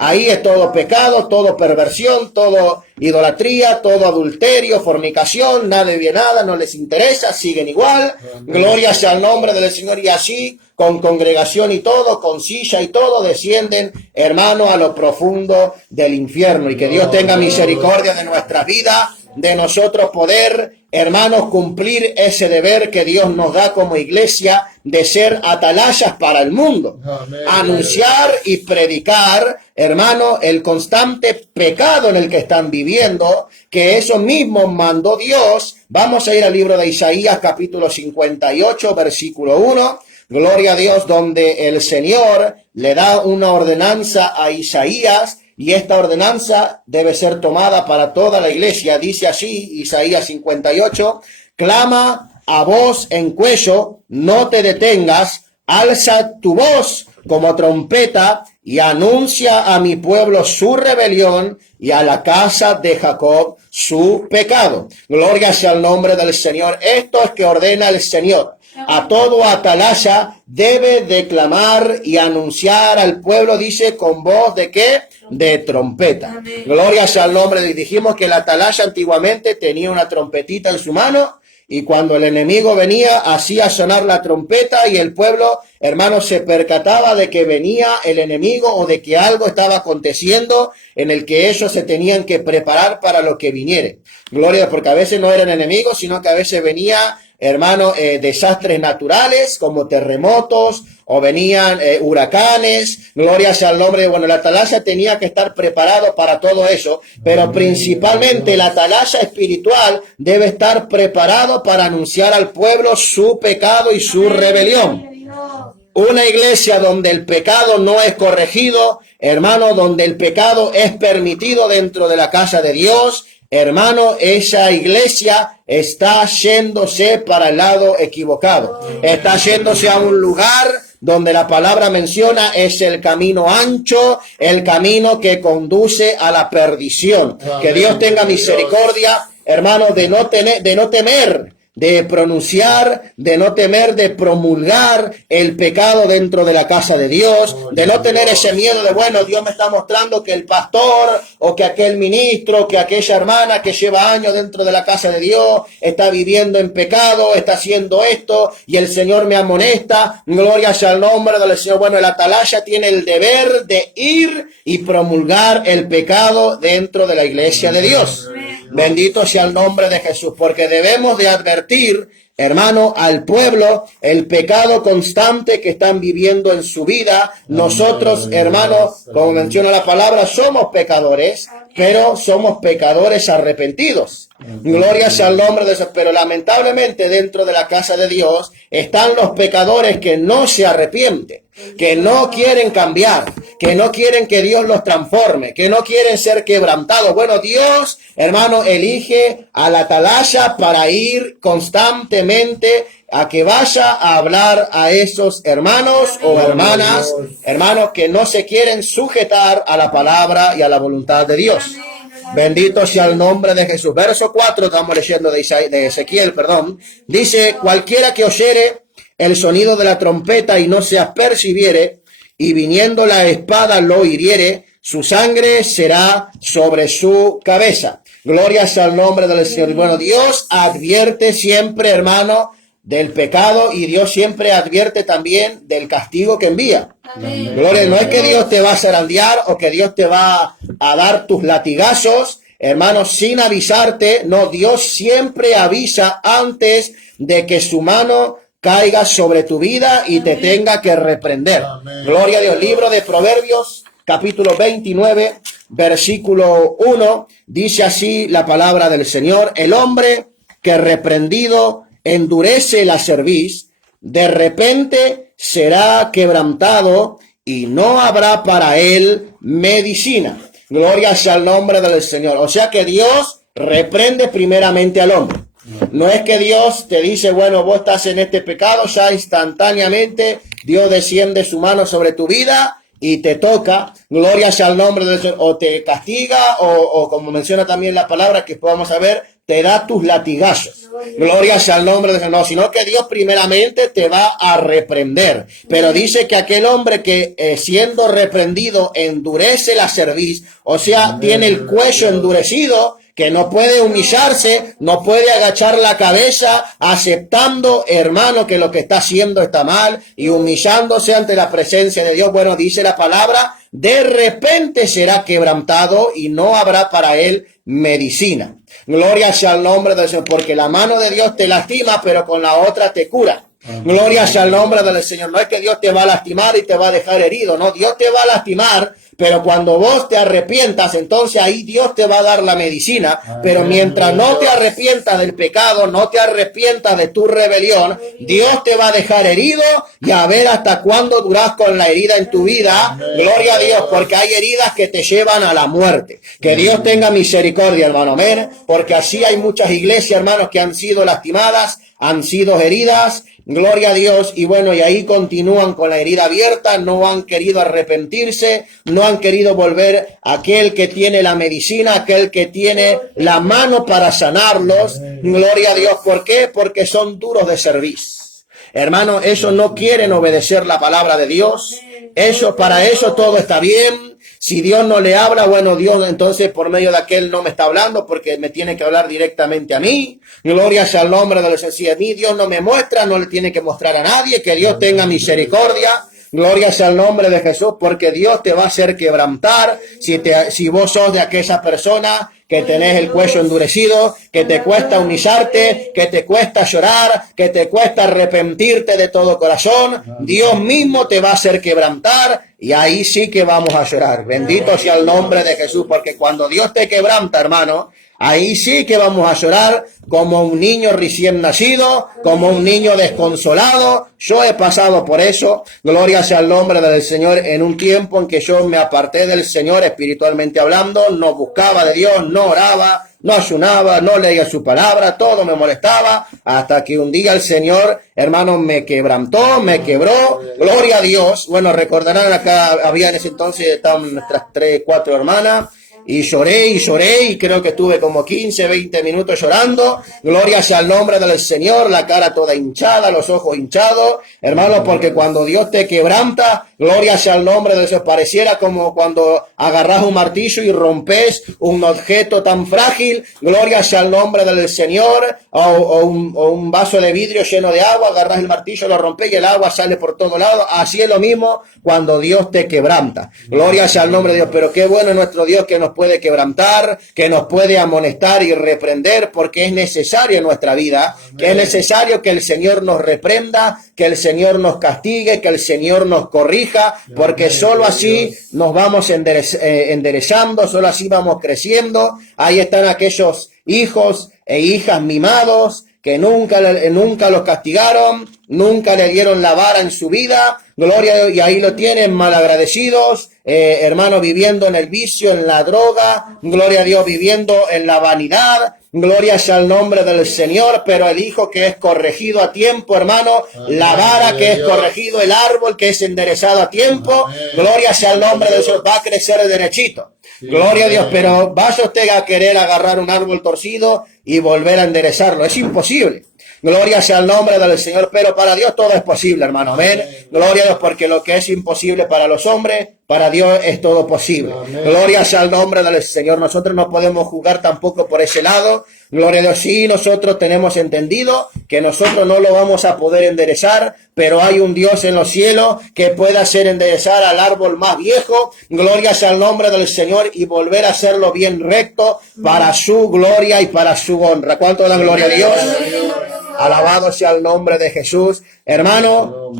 Ahí es todo pecado, todo perversión, todo idolatría, todo adulterio, fornicación, nadie ve nada, no les interesa, siguen igual. Gloria sea al nombre del Señor, y así, con congregación y todo, con silla y todo, descienden, hermano, a lo profundo del infierno. Y que Dios tenga misericordia de nuestra vida, de nosotros poder, hermanos, cumplir ese deber que Dios nos da como iglesia de ser atalayas para el mundo. Anunciar y predicar, hermano, el constante pecado en el que están viviendo, que eso mismo mandó Dios. Vamos a ir al libro de Isaías, capítulo 58, versículo 1. Gloria a Dios, donde el Señor le da una ordenanza a Isaías, y esta ordenanza debe ser tomada para toda la iglesia. Dice así, Isaías 58, clama a voz en cuello, no te detengas, alza tu voz como trompeta y anuncia a mi pueblo su rebelión y a la casa de Jacob su pecado. Gloria sea el nombre del Señor. Esto es que ordena el Señor. A todo atalaya debe declamar y anunciar al pueblo, dice, con voz de ¿qué? De trompeta. Amén. Gloria sea al nombre de... Dijimos que el atalaya antiguamente tenía una trompetita en su mano, y cuando el enemigo venía hacía sonar la trompeta y el pueblo, hermanos, se percataba de que venía el enemigo o de que algo estaba aconteciendo en el que ellos se tenían que preparar para lo que viniere. Gloria, porque a veces no eran enemigos, sino que a veces venía, hermano, desastres naturales como terremotos, o venían huracanes. Gloria sea al nombre de... Bueno, la atalaya tenía que estar preparado para todo eso, pero principalmente la atalaya espiritual debe estar preparado para anunciar al pueblo su pecado y su rebelión. Una iglesia donde el pecado no es corregido, hermano, donde el pecado es permitido dentro de la casa de Dios, hermano, esa iglesia está yéndose para el lado equivocado. Está yéndose a un lugar donde la palabra menciona es el camino ancho, el camino que conduce a la perdición. Que Dios tenga misericordia, hermano, de no temer, de pronunciar, de no temer, de promulgar el pecado dentro de la casa de Dios, de no tener ese miedo de, bueno, Dios me está mostrando que el pastor o que aquel ministro, que aquella hermana que lleva años dentro de la casa de Dios está viviendo en pecado, está haciendo esto y el Señor me amonesta. Gloria sea al nombre del Señor. Bueno, el atalaya tiene el deber de ir y promulgar el pecado dentro de la iglesia de Dios. Bendito sea el nombre de Jesús, porque debemos de advertir, hermano, al pueblo el pecado constante que están viviendo en su vida. Nosotros, hermano, como menciona la palabra, somos pecadores, pero somos pecadores arrepentidos. Gloria sea el nombre de Dios. Pero lamentablemente dentro de la casa de Dios están los pecadores que no se arrepienten, que no quieren cambiar, que no quieren que Dios los transforme, que no quieren ser quebrantados. Bueno, Dios, hermano, elige a la atalaya para ir constantemente a que vaya a hablar a esos hermanos o hermanas, hermanos que no se quieren sujetar a la palabra y a la voluntad de Dios. Bendito sea el nombre de Jesús. Verso 4, estamos leyendo de Ezequiel, dice, cualquiera que oyere el sonido de la trompeta y no se apercibiere, y viniendo la espada lo hiriere, su sangre será sobre su cabeza. Gloria sea al nombre del Señor. Bueno, Dios advierte siempre, hermano, del pecado, y Dios siempre advierte también del castigo que envía. Amén. Gloria, no es que Dios te va a zarandear o que Dios te va a dar tus latigazos, hermano, sin avisarte. No, Dios siempre avisa antes de que su mano caiga sobre tu vida y te tenga que reprender. Amén. Gloria a Dios. Libro de Proverbios, capítulo 29, versículo 1, dice así la palabra del Señor: el hombre que reprendido endurece la cerviz, de repente será quebrantado y no habrá para él medicina. Gloria sea el nombre del Señor. O sea que Dios reprende primeramente al hombre. No es que Dios te dice, bueno, vos estás en este pecado, ya instantáneamente Dios desciende su mano sobre tu vida y te toca, gloria sea el nombre del Señor, o te castiga, o como menciona también la palabra que podamos saber, te da tus latigazos. Gloria sea el nombre del Señor. No, sino que Dios primeramente te va a reprender. Pero dice que aquel hombre que siendo reprendido endurece la cerviz, o sea, tiene el cuello endurecido, que no puede humillarse, no puede agachar la cabeza, aceptando, hermano, que lo que está haciendo está mal y humillándose ante la presencia de Dios. Bueno, dice la palabra, de repente será quebrantado y no habrá para él medicina. Gloria sea el nombre del Señor, porque la mano de Dios te lastima, pero con la otra te cura. Gloria sea el nombre del Señor. No es que Dios te va a lastimar y te va a dejar herido, no, Dios te va a lastimar, pero cuando vos te arrepientas, entonces ahí Dios te va a dar la medicina. Pero mientras no te arrepientas del pecado, no te arrepientas de tu rebelión, Dios te va a dejar herido y a ver hasta cuándo durás con la herida en tu vida. Gloria a Dios, porque hay heridas que te llevan a la muerte. Que Dios tenga misericordia, hermano, amén. Porque así hay muchas iglesias, hermanos, que han sido lastimadas, han sido heridas. Gloria a Dios. Y bueno, y ahí continúan con la herida abierta, no han querido arrepentirse, no han querido volver a aquel que tiene la medicina, aquel que tiene la mano para sanarlos. Gloria a Dios. ¿Por qué? Porque son duros de cerviz. Hermano, ellos no quieren obedecer la palabra de Dios. Para eso todo está bien. Si Dios no le habla, bueno, Dios entonces por medio de aquel no me está hablando porque me tiene que hablar directamente a mí. Gloria sea el nombre de los sencillos. Si a mí Dios no me muestra, no le tiene que mostrar a nadie. Que Dios tenga misericordia. Gloria sea el nombre de Jesús, porque Dios te va a hacer quebrantar si vos sos de aquella persona que tenés el cuello endurecido, que te cuesta humillarte, que te cuesta llorar, que te cuesta arrepentirte de todo corazón. Dios mismo te va a hacer quebrantar y ahí sí que vamos a llorar. Bendito sea el nombre de Jesús, porque cuando Dios te quebranta, hermano, ahí sí que vamos a llorar como un niño recién nacido, como un niño desconsolado. Yo he pasado por eso. Gloria sea el nombre del Señor. En un tiempo en que yo me aparté del Señor espiritualmente hablando, no buscaba de Dios, no oraba, no ayunaba, no leía su palabra, todo me molestaba, hasta que un día el Señor, hermano, me quebrantó, me quebró. Gloria a Dios. Bueno, recordarán, acá había en ese entonces, estaban nuestras 3, 4 hermanas. Y lloré y creo que estuve como 15, 20 minutos llorando. Gloria sea el nombre del Señor, la cara toda hinchada, los ojos hinchados. Hermano, porque cuando Dios te quebranta, gloria sea el nombre del Señor. Pareciera como cuando agarras un martillo y rompes un objeto tan frágil. Gloria sea el nombre del Señor. O un vaso de vidrio lleno de agua, agarras el martillo, lo rompes y el agua sale por todo lado. Así es lo mismo cuando Dios te quebranta. Gloria sea el nombre de Dios. Pero qué bueno es nuestro Dios, que nos puede quebrantar, que nos puede amonestar y reprender, porque es necesario en nuestra vida, que es necesario que el Señor nos reprenda, que el Señor nos castigue, que el Señor nos corrija, porque solo así nos vamos enderezando, solo así vamos creciendo. Ahí están aquellos hijos e hijas mimados que nunca los castigaron, nunca le dieron la vara en su vida. Gloria a Dios, y ahí lo tienen, malagradecidos, hermanos, viviendo en el vicio, en la droga. Gloria a Dios, viviendo en la vanidad. Gloria sea el nombre del Señor. Pero el hijo que es corregido a tiempo, hermano, la vara que es corregido, el árbol que es enderezado a tiempo, gloria sea el nombre del Señor, va a crecer derechito. Gloria a Dios. Pero vaya usted a querer agarrar un árbol torcido y volver a enderezarlo, es imposible. Gloria sea el nombre del Señor, pero para Dios todo es posible, hermano. Amén. Gloria a Dios, porque lo que es imposible para los hombres, para Dios es todo posible. Amén. Gloria sea el nombre del Señor. Nosotros no podemos jugar tampoco por ese lado. Gloria a Dios. Sí, nosotros tenemos entendido que nosotros no lo vamos a poder enderezar, pero hay un Dios en los cielos que puede hacer enderezar al árbol más viejo. Gloria sea el nombre del Señor, y volver a hacerlo bien recto para su gloria y para su honra. ¿Cuánto dan gloria a Dios? Alabado sea el nombre de Jesús. Hermano,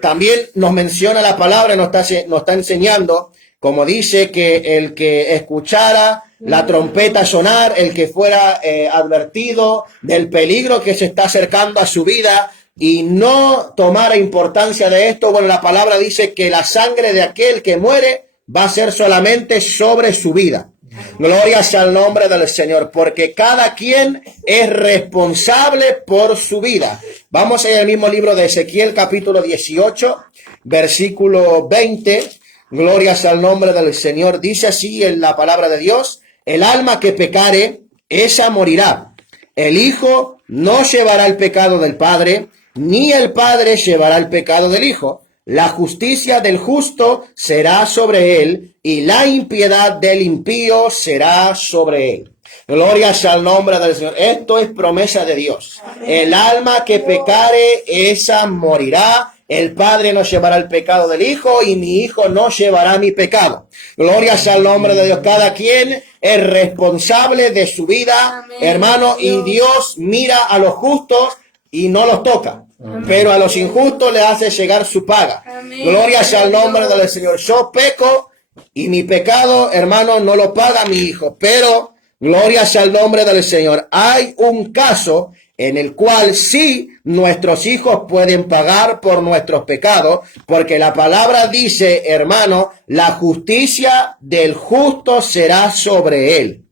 también nos menciona la palabra, nos está enseñando como dice que el que escuchara la trompeta sonar, el que fuera advertido del peligro que se está acercando a su vida y no tomara importancia de esto, bueno, la palabra dice que la sangre de aquel que muere va a ser solamente sobre su vida. Gloria sea al nombre del Señor, porque cada quien es responsable por su vida. Vamos a ir al mismo libro de Ezequiel, capítulo 18, versículo 20. Gloria sea al nombre del Señor. Dice así en la palabra de Dios: el alma que pecare, esa morirá. El Hijo no llevará el pecado del Padre, ni el Padre llevará el pecado del Hijo. La justicia del justo será sobre él, y la impiedad del impío será sobre él. Gloria sea al nombre del Señor. Esto es promesa de Dios. El alma que pecare, esa morirá. El Padre no llevará el pecado del Hijo, y mi Hijo no llevará mi pecado. Gloria sea al nombre de Dios. Cada quien es responsable de su vida, hermano, y Dios mira a los justos y no los toca. Amén. Pero a los injustos le hace llegar su paga. Amén. Gloria sea al nombre del Señor. Yo peco y mi pecado, hermano, no lo paga mi hijo. Pero gloria sea al nombre del Señor. Hay un caso en el cual sí nuestros hijos pueden pagar por nuestros pecados, porque la palabra dice, hermano, la justicia del justo será sobre él.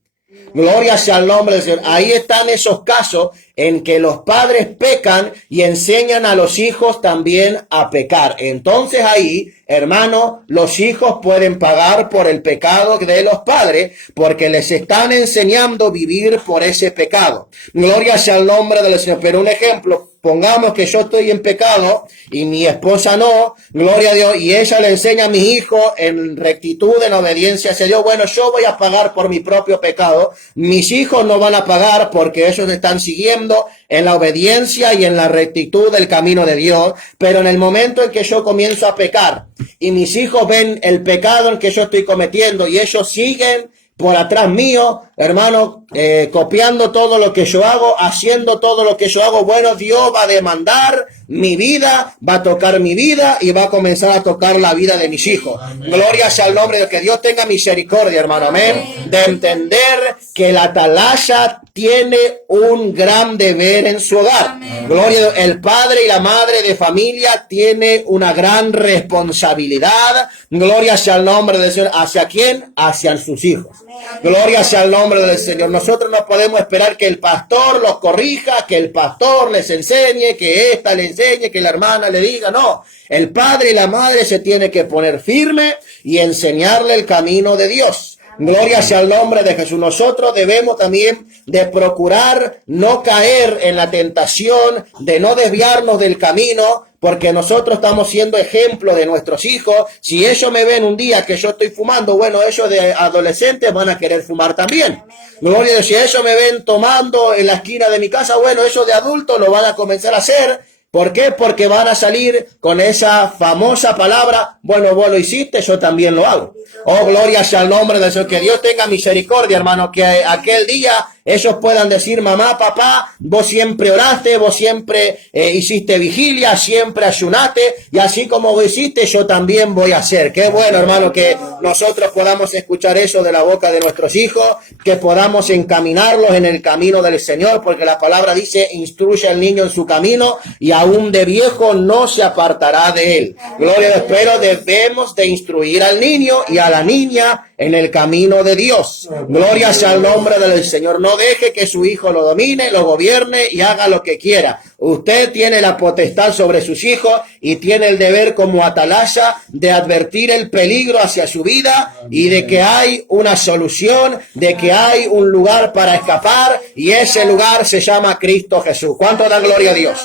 Gloria sea al nombre del Señor. Ahí están esos casos en que los padres pecan y enseñan a los hijos también a pecar. Entonces ahí, hermano, los hijos pueden pagar por el pecado de los padres porque les están enseñando a vivir por ese pecado. Gloria sea al nombre del Señor. Pero un ejemplo, pongamos que yo estoy en pecado y mi esposa no, gloria a Dios, y ella le enseña a mi hijo en rectitud, en obediencia hacia Dios. Bueno, yo voy a pagar por mi propio pecado. Mis hijos no van a pagar porque ellos están siguiendo en la obediencia y en la rectitud del camino de Dios. Pero en el momento en que yo comienzo a pecar y mis hijos ven el pecado en que yo estoy cometiendo y ellos siguen por atrás mío, hermano, copiando todo lo que yo hago, haciendo todo lo que yo hago, bueno, Dios va a demandar mi vida, va a tocar mi vida y va a comenzar a tocar la vida de mis hijos. Amén. Gloria sea al nombre de que Dios tenga misericordia, hermano, amén, de entender que la atalaya tiene un gran deber en su hogar. Amén. Gloria a Dios. El padre y la madre de familia tiene una gran responsabilidad. Gloria sea al nombre del Señor. ¿Hacia quién? Hacia sus hijos. Amén. Gloria sea al nombre del Señor. Nosotros no podemos esperar que el pastor los corrija, que el pastor les enseñe, que esta le enseñe, que la hermana le diga. No, el padre y la madre se tienen que poner firme y enseñarle el camino de Dios. Gloria sea al nombre de Jesús. Nosotros debemos también de procurar no caer en la tentación, de no desviarnos del camino, porque nosotros estamos siendo ejemplo de nuestros hijos. Si ellos me ven un día que yo estoy fumando, bueno, ellos de adolescentes van a querer fumar también. Gloria a Dios. Si ellos me ven tomando en la esquina de mi casa, bueno, ellos de adultos lo van a comenzar a hacer. ¿Por qué? Porque van a salir con esa famosa palabra, bueno, vos lo hiciste, yo también lo hago. Oh, gloria sea al nombre del Señor. Que Dios tenga misericordia, hermano, que aquel día ellos puedan decir, mamá, papá, vos siempre oraste, vos siempre hiciste vigilia, siempre ayunaste, y así como vos hiciste, yo también voy a hacer. Qué bueno, hermano, que nosotros podamos escuchar eso de la boca de nuestros hijos, que podamos encaminarlos en el camino del Señor, porque la palabra dice, instruye al niño en su camino, y aún de viejo no se apartará de él. Gloria a Dios. Pero debemos de instruir al niño y a la niña en el camino de Dios. Gloria sea al nombre del Señor. No deje que su hijo lo domine, lo gobierne y haga lo que quiera. Usted tiene la potestad sobre sus hijos y tiene el deber como atalaya de advertir el peligro hacia su vida y de que hay una solución, de que hay un lugar para escapar, y ese lugar se llama Cristo Jesús. ¿Cuánto da gloria a Dios?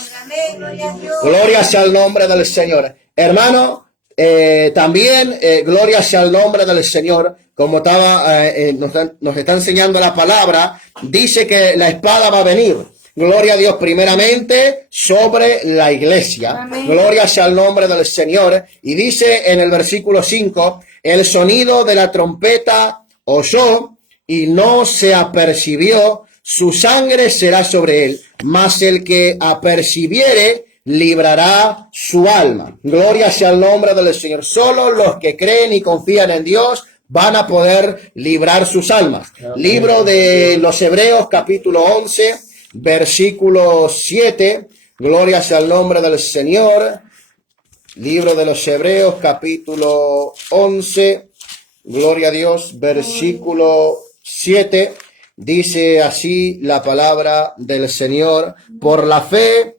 Gloria sea al nombre del Señor. Hermano, también gloria sea al nombre del Señor. Como nos está enseñando la palabra, dice que la espada va a venir. Gloria a Dios, primeramente sobre la iglesia. Amén. Gloria sea al nombre del Señor. Y dice en el versículo 5, el sonido de la trompeta oyó y no se apercibió, su sangre será sobre él, mas el que apercibiere librará su alma. Gloria sea el nombre del Señor. Solo los que creen y confían en Dios van a poder librar sus almas. Libro de los Hebreos, capítulo 11, versículo 7. Gloria sea el nombre del Señor. Libro de los Hebreos, capítulo 11. Gloria a Dios, versículo 7. Dice así la palabra del Señor. Por la fe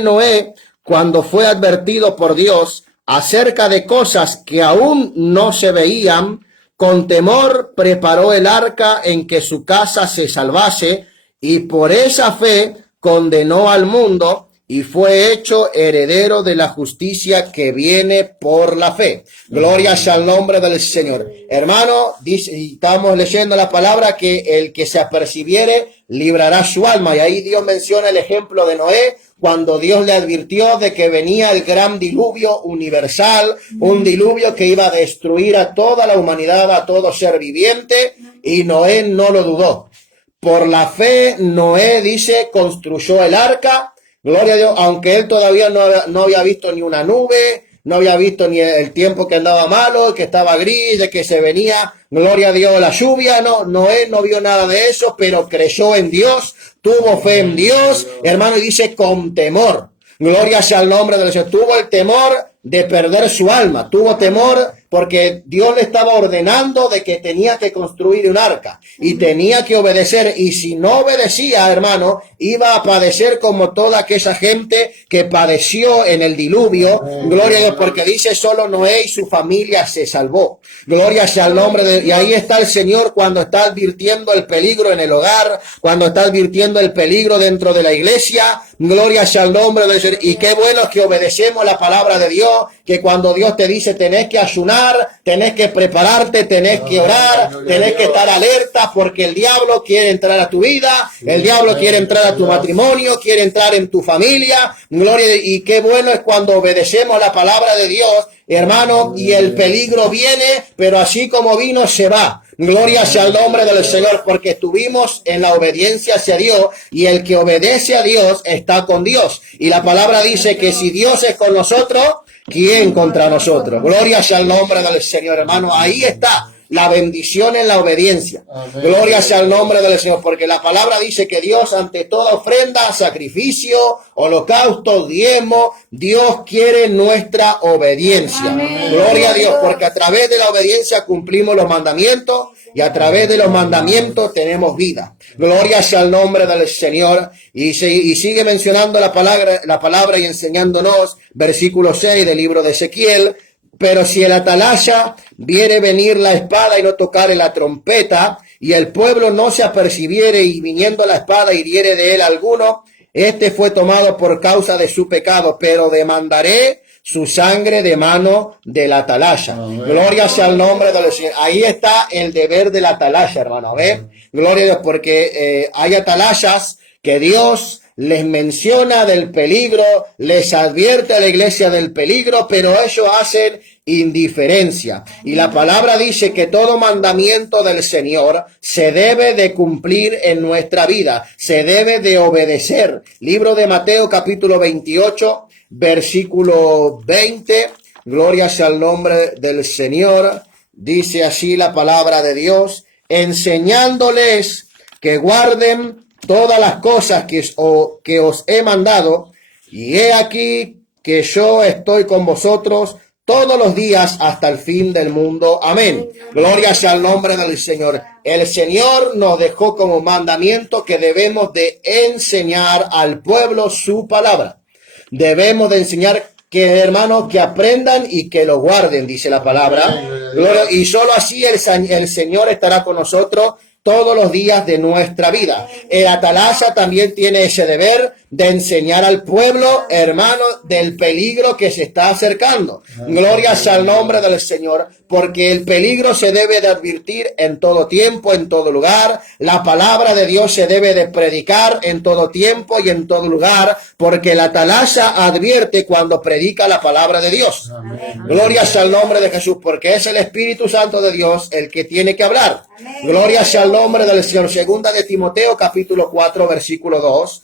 Noé, cuando fue advertido por Dios acerca de cosas que aún no se veían, con temor preparó el arca en que su casa se salvase, y por esa fe condenó al mundo y fue hecho heredero de la justicia que viene por la fe. Gloria sea al nombre del Señor. Hermano, dice, estamos leyendo la palabra que el que se apercibiere librará su alma. Y ahí Dios menciona el ejemplo de Noé, cuando Dios le advirtió de que venía el gran diluvio universal, un diluvio que iba a destruir a toda la humanidad, a todo ser viviente, y Noé no lo dudó. Por la fe, Noé, dice, construyó el arca. Gloria a Dios, aunque él todavía no había visto ni una nube, no había visto ni el tiempo que andaba malo, que estaba gris, de que se venía, gloria a Dios, la lluvia. Noé no vio nada de eso, pero creyó en Dios, tuvo fe en Dios, hermano, y dice con temor. Gloria sea el nombre del Señor. Tuvo el temor de perder su alma, tuvo temor porque Dios le estaba ordenando de que tenía que construir un arca y tenía que obedecer, y si no obedecía, hermano, iba a padecer como toda aquella gente que padeció en el diluvio. Gloria a Dios, porque dice solo Noé y su familia se salvó. Gloria sea el nombre de Dios. Y ahí está el Señor cuando está advirtiendo el peligro en el hogar, cuando está advirtiendo el peligro dentro de la iglesia. Gloria sea el nombre del Señor. Y qué bueno es que obedecemos la palabra de Dios, que cuando Dios te dice tenés que ayunar, tenés que prepararte, tenés que orar, tenés que estar alerta, porque el diablo quiere entrar a tu vida, el diablo quiere entrar a tu matrimonio, quiere entrar en tu familia. Gloria, y qué bueno es cuando obedecemos la palabra de Dios, hermano, y el peligro viene, pero así como vino se va. Gloria sea el nombre del Señor, porque estuvimos en la obediencia hacia Dios, y el que obedece a Dios está con Dios. Y la palabra dice que si Dios es con nosotros, ¿quién contra nosotros? Gloria sea el nombre del Señor, hermano. Ahí está la bendición en la obediencia. Amén. Gloria sea el nombre del Señor, porque la palabra dice que Dios, ante toda ofrenda, sacrificio, holocausto, diezmo, Dios quiere nuestra obediencia. Amén. Gloria a Dios, porque a través de la obediencia cumplimos los mandamientos, y a través de los mandamientos tenemos vida. Gloria sea el nombre del Señor. Y sigue mencionando la palabra y enseñándonos, versículo 6 del libro de Ezequiel. Pero si el atalaya viere venir la espada y no tocare la trompeta, y el pueblo no se apercibiere, y viniendo la espada hiriere de él alguno, este fue tomado por causa de su pecado, pero demandaré su sangre de mano del atalaya. Amén. Gloria sea el nombre del Señor. Ahí está el deber del atalaya, hermano. Gloria a Dios, porque hay atalayas que Dios les menciona del peligro, les advierte a la iglesia del peligro, pero ellos hacen indiferencia. Y la palabra dice que todo mandamiento del Señor se debe de cumplir en nuestra vida, se debe de obedecer. Libro de Mateo, capítulo 28, versículo 20. Gloria sea el nombre del Señor. Dice así la palabra de Dios: enseñándoles que guarden todas las cosas que os he mandado, y he aquí que yo estoy con vosotros todos los días hasta el fin del mundo. Amén. Gloria sea el nombre del Señor. El Señor nos dejó como mandamiento que debemos de enseñar al pueblo su palabra. Debemos de enseñar que, hermanos, que aprendan y que lo guarden, dice la palabra. Y solo así el Señor estará con nosotros todos los días de nuestra vida. El atalaya también tiene ese deber de enseñar al pueblo, hermano, del peligro que se está acercando. Gloria sea el nombre del Señor, porque el peligro se debe de advertir en todo tiempo, en todo lugar. La palabra de Dios se debe de predicar en todo tiempo y en todo lugar, porque el atalaya advierte cuando predica la palabra de Dios. Amén. Gloria sea el nombre de Jesús, porque es el Espíritu Santo de Dios el que tiene que hablar. Amén. Gloria sea el nombre del Señor. Segunda de Timoteo, capítulo 4, versículo 2.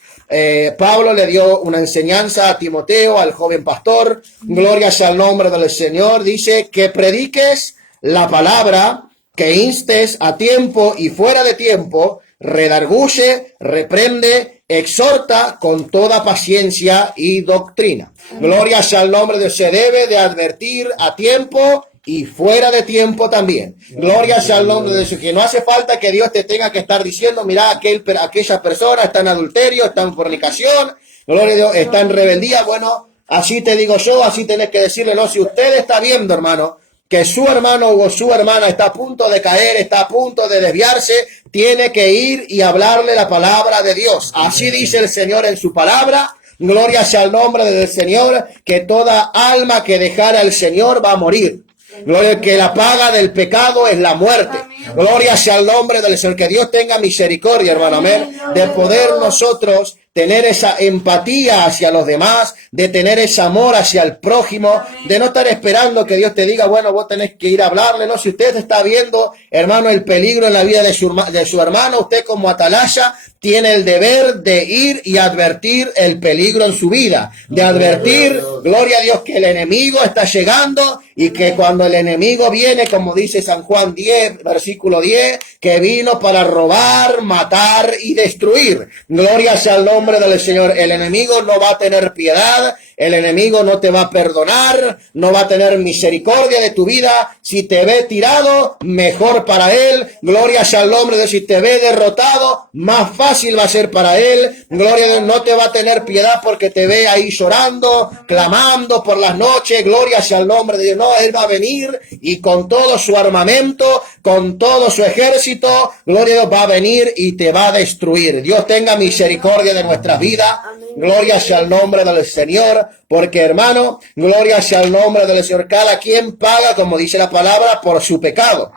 Pablo le dio una enseñanza a Timoteo, al joven pastor. Gloria sea al nombre del Señor. Dice que prediques la palabra, que instes a tiempo y fuera de tiempo, redarguye, reprende, exhorta con toda paciencia y doctrina. Gloria sea al nombre de Dios. Se debe de advertir a tiempo y fuera de tiempo también. Gloria sea al nombre de Dios. Que no hace falta que Dios te tenga que estar diciendo, mira, aquella persona está en adulterio, está en fornicación, gloria a Dios, está en rebeldía. Bueno, así te digo yo, así tenés que decirle, no, si usted está viendo, hermano, que su hermano o su hermana está a punto de caer, está a punto de desviarse, tiene que ir y hablarle la palabra de Dios. Así dice el Señor en su palabra. Gloria sea al nombre del Señor, que toda alma que dejara al Señor va a morir. Gloria, que la paga del pecado es la muerte. Gloria sea al nombre del Señor. Que Dios tenga misericordia, hermano, amén, de poder nosotros tener esa empatía hacia los demás, de tener ese amor hacia el prójimo, de no estar esperando que Dios te diga, bueno, vos tenés que ir a hablarle, no, si usted está viendo, hermano, el peligro en la vida de su hermano, usted como atalaya tiene el deber de ir y advertir el peligro en su vida, de advertir, gloria a Dios, que el enemigo está llegando y que cuando el enemigo viene, como dice San Juan 10, versículo 10, que vino para robar, matar y destruir. Gloria sea al nombre del Señor. El enemigo no va a tener piedad, el enemigo no te va a perdonar, no va a tener misericordia de tu vida. Si te ve tirado, mejor para él. Gloria sea al nombre de Dios. Si te ve derrotado, más fácil va a ser para él. Gloria a Dios, no te va a tener piedad porque te ve ahí llorando, clamando por las noches. Gloria sea al nombre de Dios. No, él va a venir y con todo su armamento, con todo su ejército, gloria a Dios, va a venir y te va a destruir. Dios tenga misericordia de nuestras vidas. Gloria sea al nombre del Señor, porque hermano, gloria sea al nombre del Señor. Cada quien paga, como dice la palabra, por su pecado.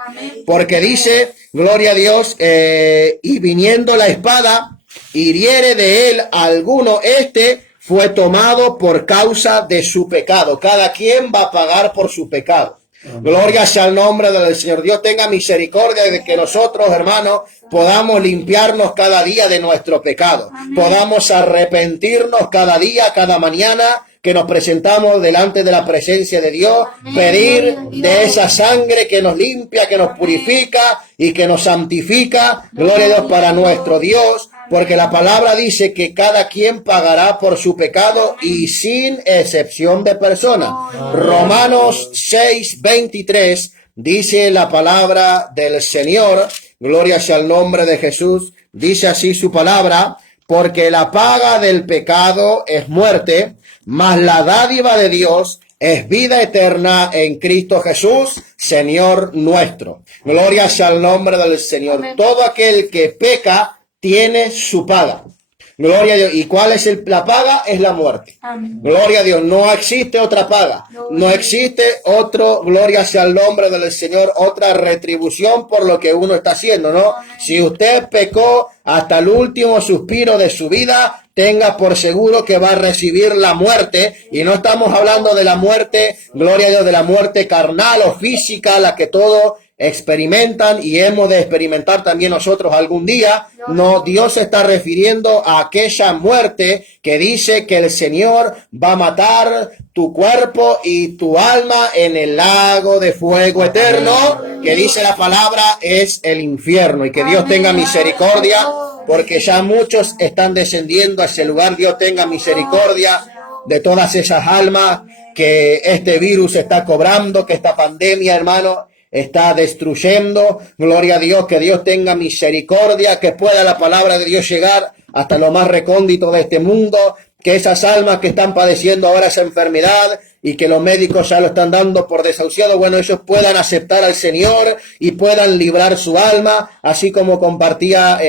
Porque dice, gloria a Dios, y viniendo la espada, hiriere de él alguno, fue tomado por causa de su pecado. Cada quien va a pagar por su pecado. Gloria sea al nombre del Señor. Dios tenga misericordia de que nosotros, hermanos, podamos limpiarnos cada día de nuestro pecado. Podamos arrepentirnos cada día, cada mañana que nos presentamos delante de la presencia de Dios, pedir de esa sangre que nos limpia, que nos purifica y que nos santifica. Gloria a Dios para nuestro Dios. Porque la palabra dice que cada quien pagará por su pecado y sin excepción de persona. Romanos 6:23 dice la palabra del Señor, gloria sea al nombre de Jesús, dice así su palabra, porque la paga del pecado es muerte, mas la dádiva de Dios es vida eterna en Cristo Jesús, Señor nuestro. Gloria sea al nombre del Señor. Todo aquel que peca tiene su paga. Gloria a Dios. ¿Y cuál es la paga? Es la muerte. Amén. Gloria a Dios. No existe otra paga. No existe otro, gloria sea el nombre del Señor, otra retribución por lo que uno está haciendo, ¿no? Amén. Si usted pecó hasta el último suspiro de su vida, tenga por seguro que va a recibir la muerte. Y no estamos hablando de la muerte, gloria a Dios, de la muerte carnal o física, la que todo experimentan y hemos de experimentar también nosotros algún día. No, Dios se está refiriendo a aquella muerte que dice que el Señor va a matar tu cuerpo y tu alma en el lago de fuego eterno, que dice la palabra es el infierno. Y que Dios tenga misericordia, porque ya muchos están descendiendo a ese lugar. Dios tenga misericordia de todas esas almas que este virus está cobrando, que esta pandemia, hermano, está destruyendo. Gloria a Dios, que Dios tenga misericordia, que pueda la palabra de Dios llegar hasta lo más recóndito de este mundo, que esas almas que están padeciendo ahora esa enfermedad y que los médicos ya lo están dando por desahuciado, bueno, ellos puedan aceptar al Señor y puedan librar su alma, así como compartía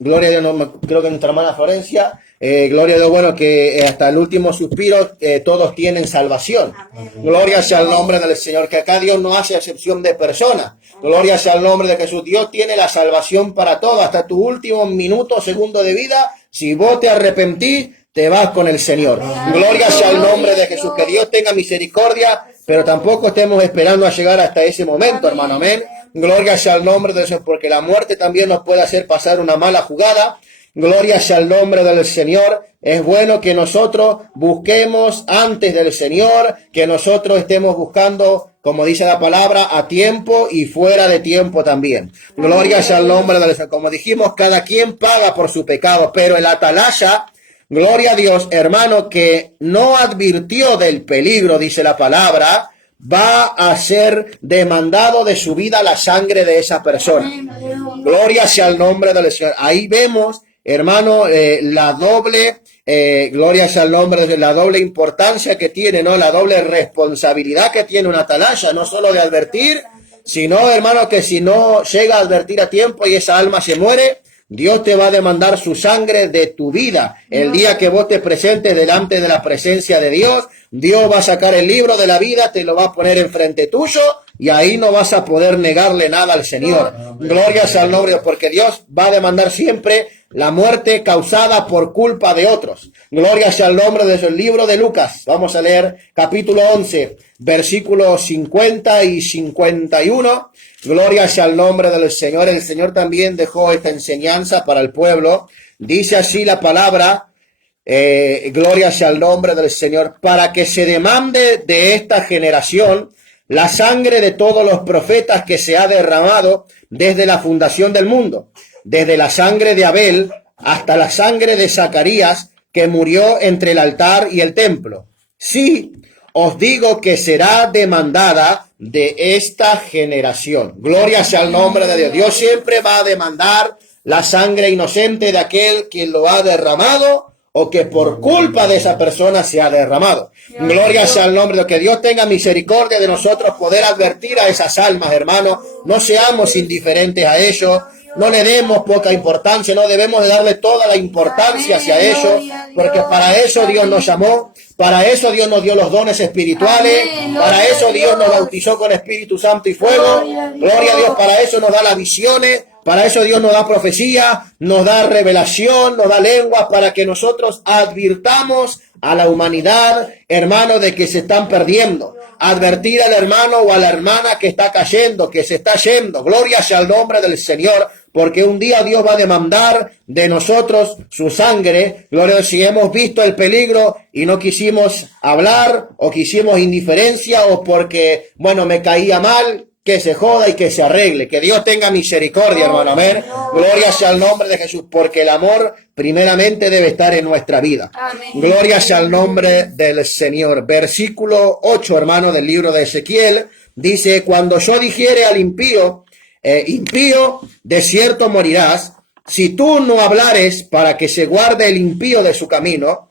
gloria a Dios, no, creo que nuestra hermana Florencia, gloria a Dios, bueno, que hasta el último suspiro todos tienen salvación. Amén. Gloria sea al nombre del Señor, que acá Dios no hace excepción de personas. Gloria sea al nombre de Jesús. Dios tiene la salvación para todos, hasta tu último minuto, segundo de vida. Si vos te arrepentís, te vas con el Señor. Gloria sea al nombre de Jesús, que Dios tenga misericordia, pero tampoco estemos esperando a llegar hasta ese momento, hermano. Amén. Gloria sea al nombre de Dios, porque la muerte también nos puede hacer pasar una mala jugada. Gloria sea el nombre del Señor. Es bueno que nosotros busquemos antes del Señor, que nosotros estemos buscando, como dice la palabra, a tiempo y fuera de tiempo también. Gloria sea el nombre del Señor. Como dijimos, cada quien paga por su pecado, pero el atalaya, gloria a Dios, hermano, que no advirtió del peligro, dice la palabra, va a ser demandado de su vida la sangre de esa persona. Gloria sea el nombre del Señor. Ahí vemos, hermano, la doble, gloria sea el nombre de la doble importancia que tiene, ¿no? La doble responsabilidad que tiene una atalaya, no solo de advertir, sino, hermano, que si no llega a advertir a tiempo y esa alma se muere, Dios te va a demandar su sangre de tu vida. El día que vos te presentes delante de la presencia de Dios, Dios va a sacar el libro de la vida, te lo va a poner enfrente tuyo y ahí no vas a poder negarle nada al Señor. Gloria sea al nombre, porque Dios va a demandar siempre la muerte causada por culpa de otros. Gloria sea el nombre del libro de Lucas. Vamos a leer capítulo 11, versículos 50 y 51. Gloria sea el nombre del Señor. El Señor también dejó esta enseñanza para el pueblo. Dice así la palabra, gloria sea el nombre del Señor, para que se demande de esta generación la sangre de todos los profetas que se ha derramado desde la fundación del mundo, desde la sangre de Abel hasta la sangre de Zacarías, que murió entre el altar y el templo. Sí, os digo que será demandada de esta generación. Gloria sea el nombre de Dios. Dios siempre va a demandar la sangre inocente de aquel que lo ha derramado o que por culpa de esa persona se ha derramado. Gloria sea el nombre de Dios. Que Dios tenga misericordia de nosotros, poder advertir a esas almas, hermanos. No seamos indiferentes a ellos. No le demos poca importancia, no debemos de darle toda la importancia hacia ellos, porque para eso Dios nos llamó, para eso Dios nos dio los dones espirituales, para eso Dios nos bautizó con Espíritu Santo y fuego. Gloria a Dios, para eso nos da las visiones, para eso Dios nos da profecía, nos da revelación, nos da lenguas, para que nosotros advirtamos a la humanidad, hermano, de que se están perdiendo. Advertir al hermano o a la hermana que está cayendo, que se está yendo. Gloria sea el nombre del Señor, porque un día Dios va a demandar de nosotros su sangre. Gloria, si hemos visto el peligro y no quisimos hablar, o quisimos indiferencia, o porque, bueno, me caía mal, que se joda y que se arregle. Que Dios tenga misericordia, hermano. Amén. Gloria sea el nombre de Jesús, porque el amor primeramente debe estar en nuestra vida. Amén. Gloria sea el nombre del Señor. Versículo 8, hermano, del libro de Ezequiel, dice, cuando yo dijere al impío, impío, de cierto morirás, si tú no hablares para que se guarde el impío de su camino,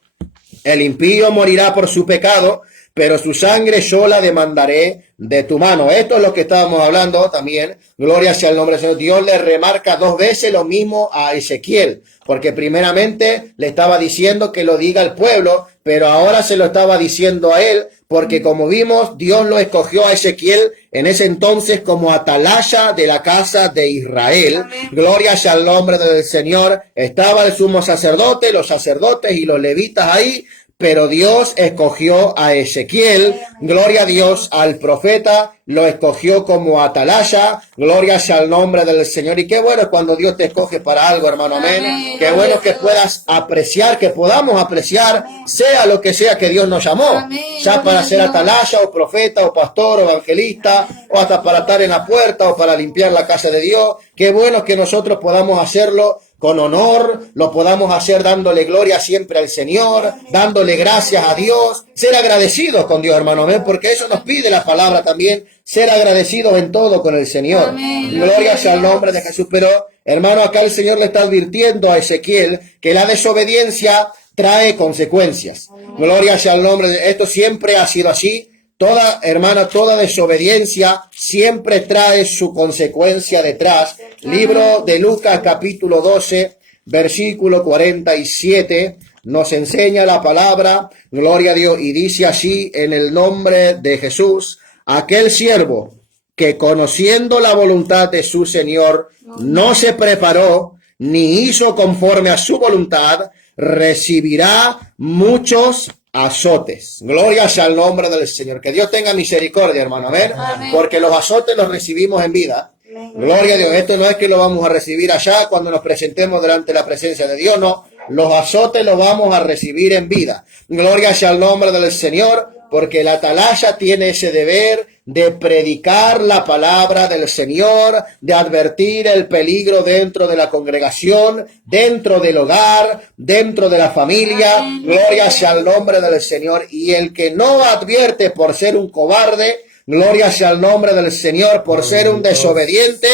el impío morirá por su pecado, pero su sangre yo la demandaré de tu mano. Esto es lo que estábamos hablando también. Gloria sea el nombre del Señor. Dios le remarca 2 veces lo mismo a Ezequiel, porque primeramente le estaba diciendo que lo diga al pueblo, pero ahora se lo estaba diciendo a él, porque como vimos, Dios lo escogió a Ezequiel en ese entonces como atalaya de la casa de Israel. Amén. Gloria sea el nombre del Señor. Estaba el sumo sacerdote, los sacerdotes y los levitas ahí, pero Dios escogió a Ezequiel, gloria a Dios, al profeta, lo escogió como atalaya, gloria sea el nombre del Señor. Y qué bueno es cuando Dios te escoge para algo, hermano, amén. Qué bueno que puedas apreciar, que podamos apreciar, sea lo que sea que Dios nos llamó, ya para ser atalaya o profeta o pastor o evangelista, o hasta para estar en la puerta o para limpiar la casa de Dios. Qué bueno que nosotros podamos hacerlo con honor, lo podamos hacer dándole gloria siempre al Señor, dándole gracias a Dios, ser agradecidos con Dios, hermano, ¿ven? Porque eso nos pide la palabra también, ser agradecidos en todo con el Señor. Amén. Gloria sea el nombre de Jesús. Pero, hermano, acá el Señor le está advirtiendo a Ezequiel que la desobediencia trae consecuencias. Amén. Gloria sea el nombre de esto, siempre ha sido así. Toda, hermana, toda desobediencia siempre trae su consecuencia detrás. Libro de Lucas, capítulo 12, versículo 47, nos enseña la palabra, gloria a Dios, y dice así, en el nombre de Jesús, aquel siervo que conociendo la voluntad de su Señor, no se preparó, ni hizo conforme a su voluntad, recibirá muchos azotes. Gloria sea el nombre del Señor. Que Dios tenga misericordia, hermano. Amén. Amén. Porque los azotes los recibimos en vida. Gloria a Dios. Esto no es que lo vamos a recibir allá cuando nos presentemos delante de la presencia de Dios, no. Los azotes los vamos a recibir en vida. Gloria sea el nombre del Señor, porque la atalaya tiene ese deber de predicar la palabra del Señor, de advertir el peligro dentro de la congregación, dentro del hogar, dentro de la familia. Gloria sea el nombre del Señor. Y el que no advierte por ser un cobarde, gloria sea el nombre del Señor, por ser un desobediente,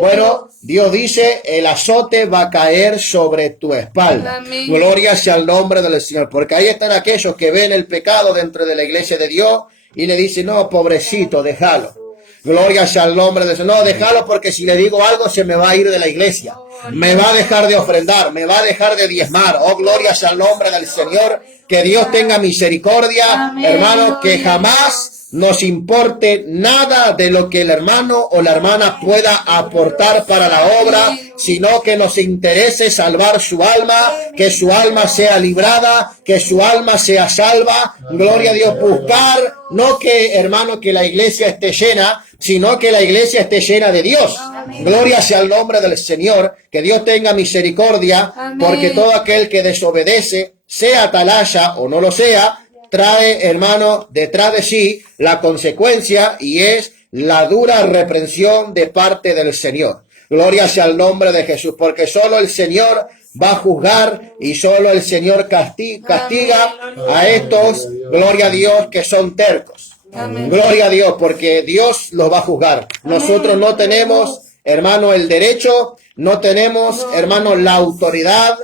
bueno, Dios dice, el azote va a caer sobre tu espalda. Amén. Gloria sea el nombre del Señor, porque ahí están aquellos que ven el pecado dentro de la iglesia de Dios y le dicen, no, pobrecito, déjalo. Gloria sea el nombre del Señor. No, déjalo porque si le digo algo se me va a ir de la iglesia. Me va a dejar de ofrendar, me va a dejar de diezmar. Oh, gloria sea el nombre del Señor. Que Dios tenga misericordia, hermano, que jamás nos importe nada de lo que el hermano o la hermana pueda aportar para la obra, sino que nos interese salvar su alma, que su alma sea librada, que su alma sea salva. Gloria a Dios, buscar, no que, hermano, que la iglesia esté llena, sino que la iglesia esté llena de Dios. Amén. Gloria sea el nombre del Señor, que Dios tenga misericordia. Amén. Porque todo aquel que desobedece, sea atalaya o no lo sea, trae, hermano, detrás de sí la consecuencia, y es la dura reprensión de parte del Señor. Gloria sea el nombre de Jesús, porque solo el Señor va a juzgar y solo el Señor castiga a estos, gloria a Dios, que son tercos. Amén. Gloria a Dios, porque Dios los va a juzgar. Nosotros no tenemos, hermano, el derecho, no tenemos, hermano, la autoridad,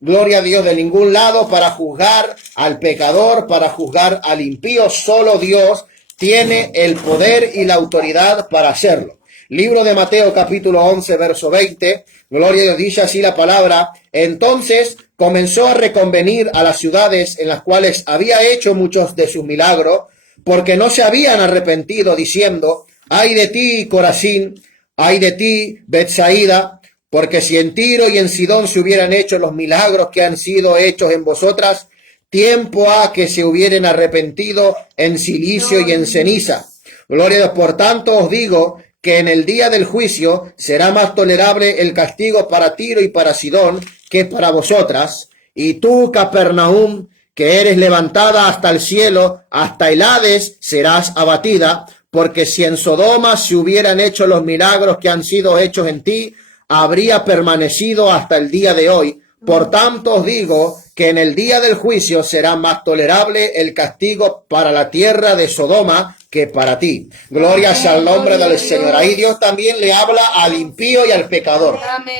gloria a Dios, de ningún lado para juzgar al pecador, para juzgar al impío. Solo Dios tiene el poder y la autoridad para hacerlo. Libro de Mateo capítulo 11, verso 20. Gloria a Dios, dice así la palabra. Entonces comenzó a reconvenir a las ciudades en las cuales había hecho muchos de sus milagros, porque no se habían arrepentido, diciendo, ay de ti, Corazín, ay de ti, Betsaida, porque si en Tiro y en Sidón se hubieran hecho los milagros que han sido hechos en vosotras, tiempo ha que se hubieran arrepentido en cilicio y en ceniza. Gloria a Dios. Por tanto os digo que en el día del juicio será más tolerable el castigo para Tiro y para Sidón que para vosotras. Y tú, Capernaum, que eres levantada hasta el cielo, hasta el Hades serás abatida, porque si en Sodoma se hubieran hecho los milagros que han sido hechos en ti, habría permanecido hasta el día de hoy. Por tanto os digo que en el día del juicio será más tolerable el castigo para la tierra de Sodoma que para ti. Gloria sea el nombre del Señor. Ahí Dios también le habla al impío y al pecador.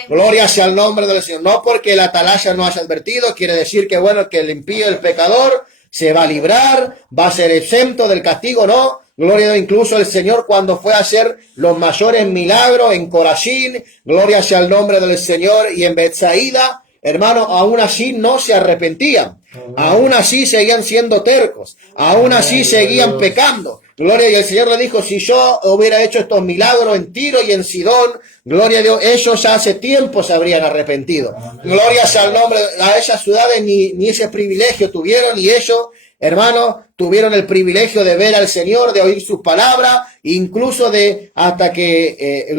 Gloria sea el nombre del Señor. No porque el atalaya no haya advertido, quiere decir que bueno, que el impío y el pecador se va a librar, va a ser exento del castigo, no. Gloria a Dios, incluso el Señor cuando fue a hacer los mayores milagros en Corazín, gloria sea el nombre del Señor, y en Betsaida, hermano, aún así no se arrepentían, aún así seguían siendo tercos, aún así seguían pecando. Gloria a Dios, el Señor le dijo, si yo hubiera hecho estos milagros en Tiro y en Sidón, gloria a Dios, ellos ya hace tiempo se habrían arrepentido. Gloria sea el nombre, a esas ciudades ni ese privilegio tuvieron, y ellos, hermanos, tuvieron el privilegio de ver al Señor, de oír sus palabras, incluso de hasta que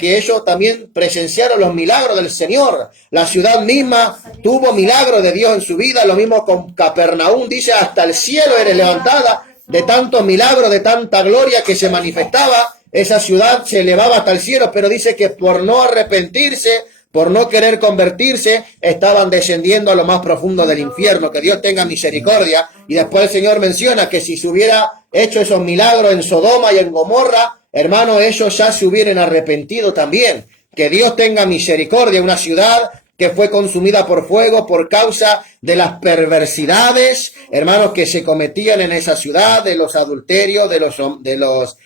ellos también presenciaron los milagros del Señor. La ciudad misma tuvo milagros de Dios en su vida, lo mismo con Capernaum, dice, hasta el cielo eres levantada, de tantos milagros, de tanta gloria que se manifestaba, esa ciudad se elevaba hasta el cielo, pero dice que por no arrepentirse, por no querer convertirse, estaban descendiendo a lo más profundo del infierno. Que Dios tenga misericordia. Y después el Señor menciona que si se hubiera hecho esos milagros en Sodoma y en Gomorra, hermano, ellos ya se hubieran arrepentido también. Que Dios tenga misericordia. Una ciudad que fue consumida por fuego por causa de las perversidades, hermanos, que se cometían en esa ciudad, de los adulterios, de los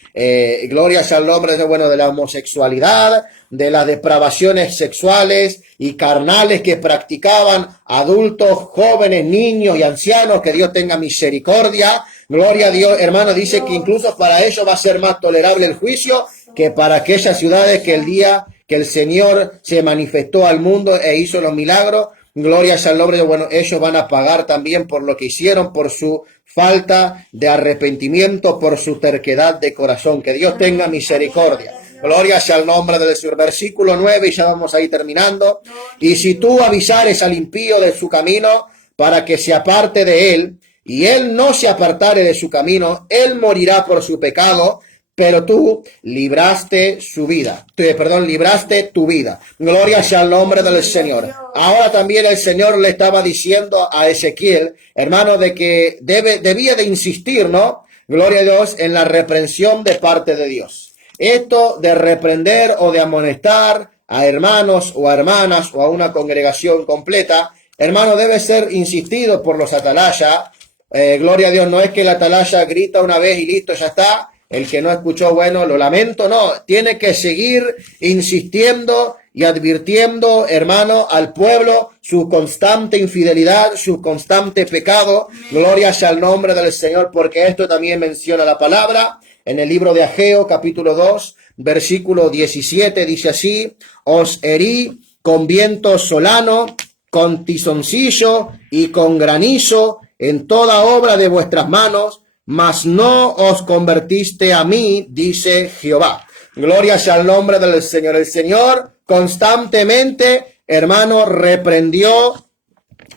glorias al nombre de la homosexualidad, de las depravaciones sexuales y carnales que practicaban adultos, jóvenes, niños y ancianos. Que Dios tenga misericordia. Gloria a Dios, hermano, dice que incluso para ellos va a ser más tolerable el juicio que para aquellas ciudades que el día que el Señor se manifestó al mundo e hizo los milagros. Gloria al nombre de bueno, ellos van a pagar también por lo que hicieron, por su falta de arrepentimiento, por su terquedad de corazón. Que Dios tenga misericordia. Gloria sea el nombre del Señor. Versículo 9, y ya vamos a ir terminando. Y si tú avisares al impío de su camino para que se aparte de él, y él no se apartare de su camino, él morirá por su pecado, pero tú libraste su vida. Libraste tu vida. Gloria sea el nombre del Señor. Ahora también el Señor le estaba diciendo a Ezequiel, hermano, de que debía de insistir, ¿no? Gloria a Dios, en la reprensión de parte de Dios. Esto de reprender o de amonestar a hermanos o a hermanas o a una congregación completa, hermano, debe ser insistido por los atalayas. Gloria a Dios, no es que el atalaya grita una vez y listo, ya está. El que no escuchó, bueno, lo lamento, no. Tiene que seguir insistiendo y advirtiendo, hermano, al pueblo su constante infidelidad, su constante pecado. Gloria sea el nombre del Señor, porque esto también menciona la palabra. En el libro de Ageo, capítulo 2, versículo 17, dice así: os herí con viento solano, con tizoncillo y con granizo en toda obra de vuestras manos, mas no os convertiste a mí, dice Jehová. Gloria sea el nombre del Señor. El Señor constantemente, hermano, reprendió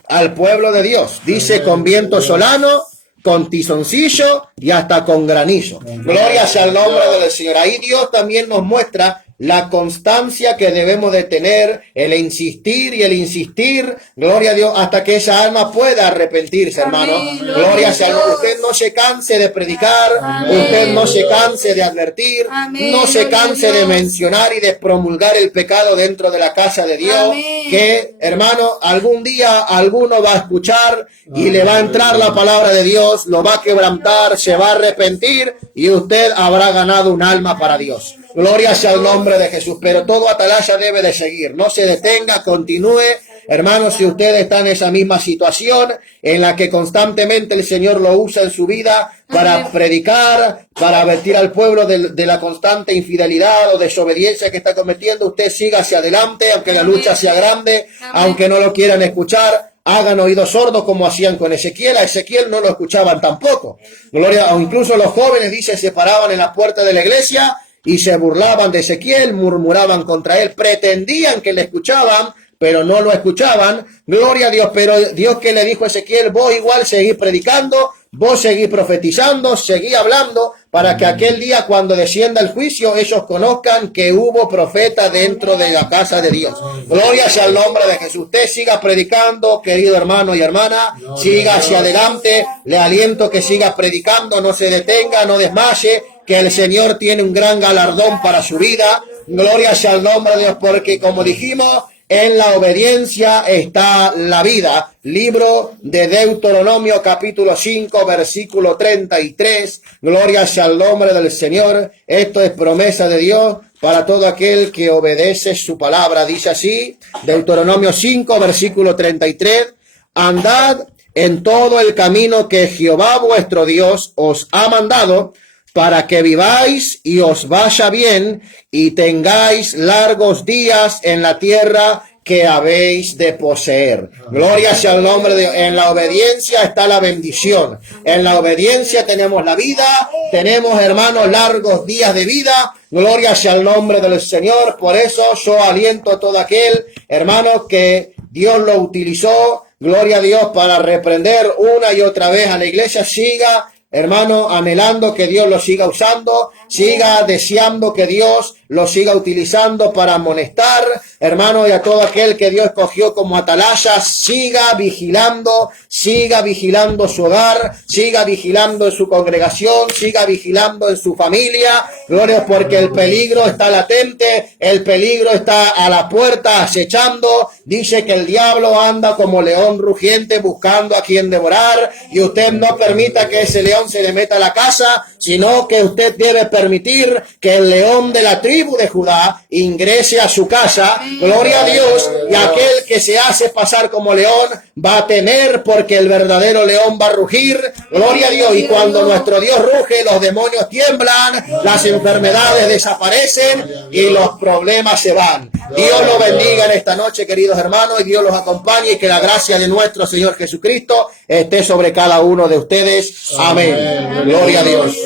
al pueblo de Dios. Dice con viento solano, con tizoncillo y hasta con granizo. Gloria sea el nombre del Señor. Ahí Dios también nos muestra la constancia que debemos de tener, el insistir y el insistir, gloria a Dios, hasta que esa alma pueda arrepentirse, hermano. Gloria sea a Dios. Usted no se canse de predicar, usted no se canse de advertir, no se canse de mencionar y de promulgar el pecado dentro de la casa de Dios, que, hermano, algún día alguno va a escuchar y le va a entrar la palabra de Dios, lo va a quebrantar, se va a arrepentir y usted habrá ganado un alma para Dios. Gloria sea el nombre de Jesús, pero todo atalaya debe de seguir, no se detenga, continúe. Hermanos, si usted está en esa misma situación en la que constantemente el Señor lo usa en su vida para predicar, para advertir al pueblo de la constante infidelidad o desobediencia que está cometiendo, usted siga hacia adelante, aunque la lucha sea grande, aunque no lo quieran escuchar. Hagan oídos sordos como hacían con Ezequiel. A Ezequiel no lo escuchaban tampoco. Gloria, o incluso los jóvenes, dice, se paraban en la puerta de la iglesia y se burlaban de Ezequiel, murmuraban contra él, pretendían que le escuchaban, pero no lo escuchaban. Gloria a Dios, pero Dios que le dijo a Ezequiel, vos igual seguís predicando, vos seguís profetizando, seguís hablando, para que aquel día cuando descienda el juicio, ellos conozcan que hubo profeta dentro de la casa de Dios. Gloria sea el nombre de Jesús. Usted siga predicando, querido hermano y hermana, siga hacia adelante, le aliento que siga predicando, no se detenga, no desmaye, que el Señor tiene un gran galardón para su vida. Gloria sea el nombre de Dios, porque como dijimos, en la obediencia está la vida. Libro de Deuteronomio, capítulo 5, versículo 33. Gloria sea el nombre del Señor. Esto es promesa de Dios para todo aquel que obedece su palabra. Dice así, Deuteronomio 5, versículo 33. Andad en todo el camino que Jehová vuestro Dios os ha mandado, para que viváis y os vaya bien y tengáis largos días en la tierra que habéis de poseer. Gloria sea el nombre de Dios. En la obediencia está la bendición. En la obediencia tenemos la vida, tenemos, hermanos, largos días de vida. Gloria sea el nombre del Señor. Por eso yo aliento a todo aquel, hermano, que Dios lo utilizó, gloria a Dios, para reprender una y otra vez a la iglesia. Siga, hermano, anhelando que Dios lo siga usando, siga deseando que Dios lo siga utilizando para amonestar, hermano, y a todo aquel que Dios escogió como atalaya, siga vigilando su hogar, siga vigilando en su congregación, siga vigilando en su familia, gloria, porque el peligro está latente, el peligro está a la puerta acechando. Dice que el diablo anda como león rugiente buscando a quien devorar, y usted no permita que ese león se le meta a la casa, sino que usted debe permitir que el león de la tribu de Judá ingrese a su casa. Gloria a Dios. Y aquel que se hace pasar como león va a temer, porque el verdadero león va a rugir. Gloria a Dios. Y cuando nuestro Dios ruge, los demonios tiemblan, las enfermedades desaparecen y los problemas se van. Dios los bendiga en esta noche, queridos hermanos, y Dios los acompañe, y que la gracia de nuestro Señor Jesucristo esté sobre cada uno de ustedes. Amén. Gloria a Dios.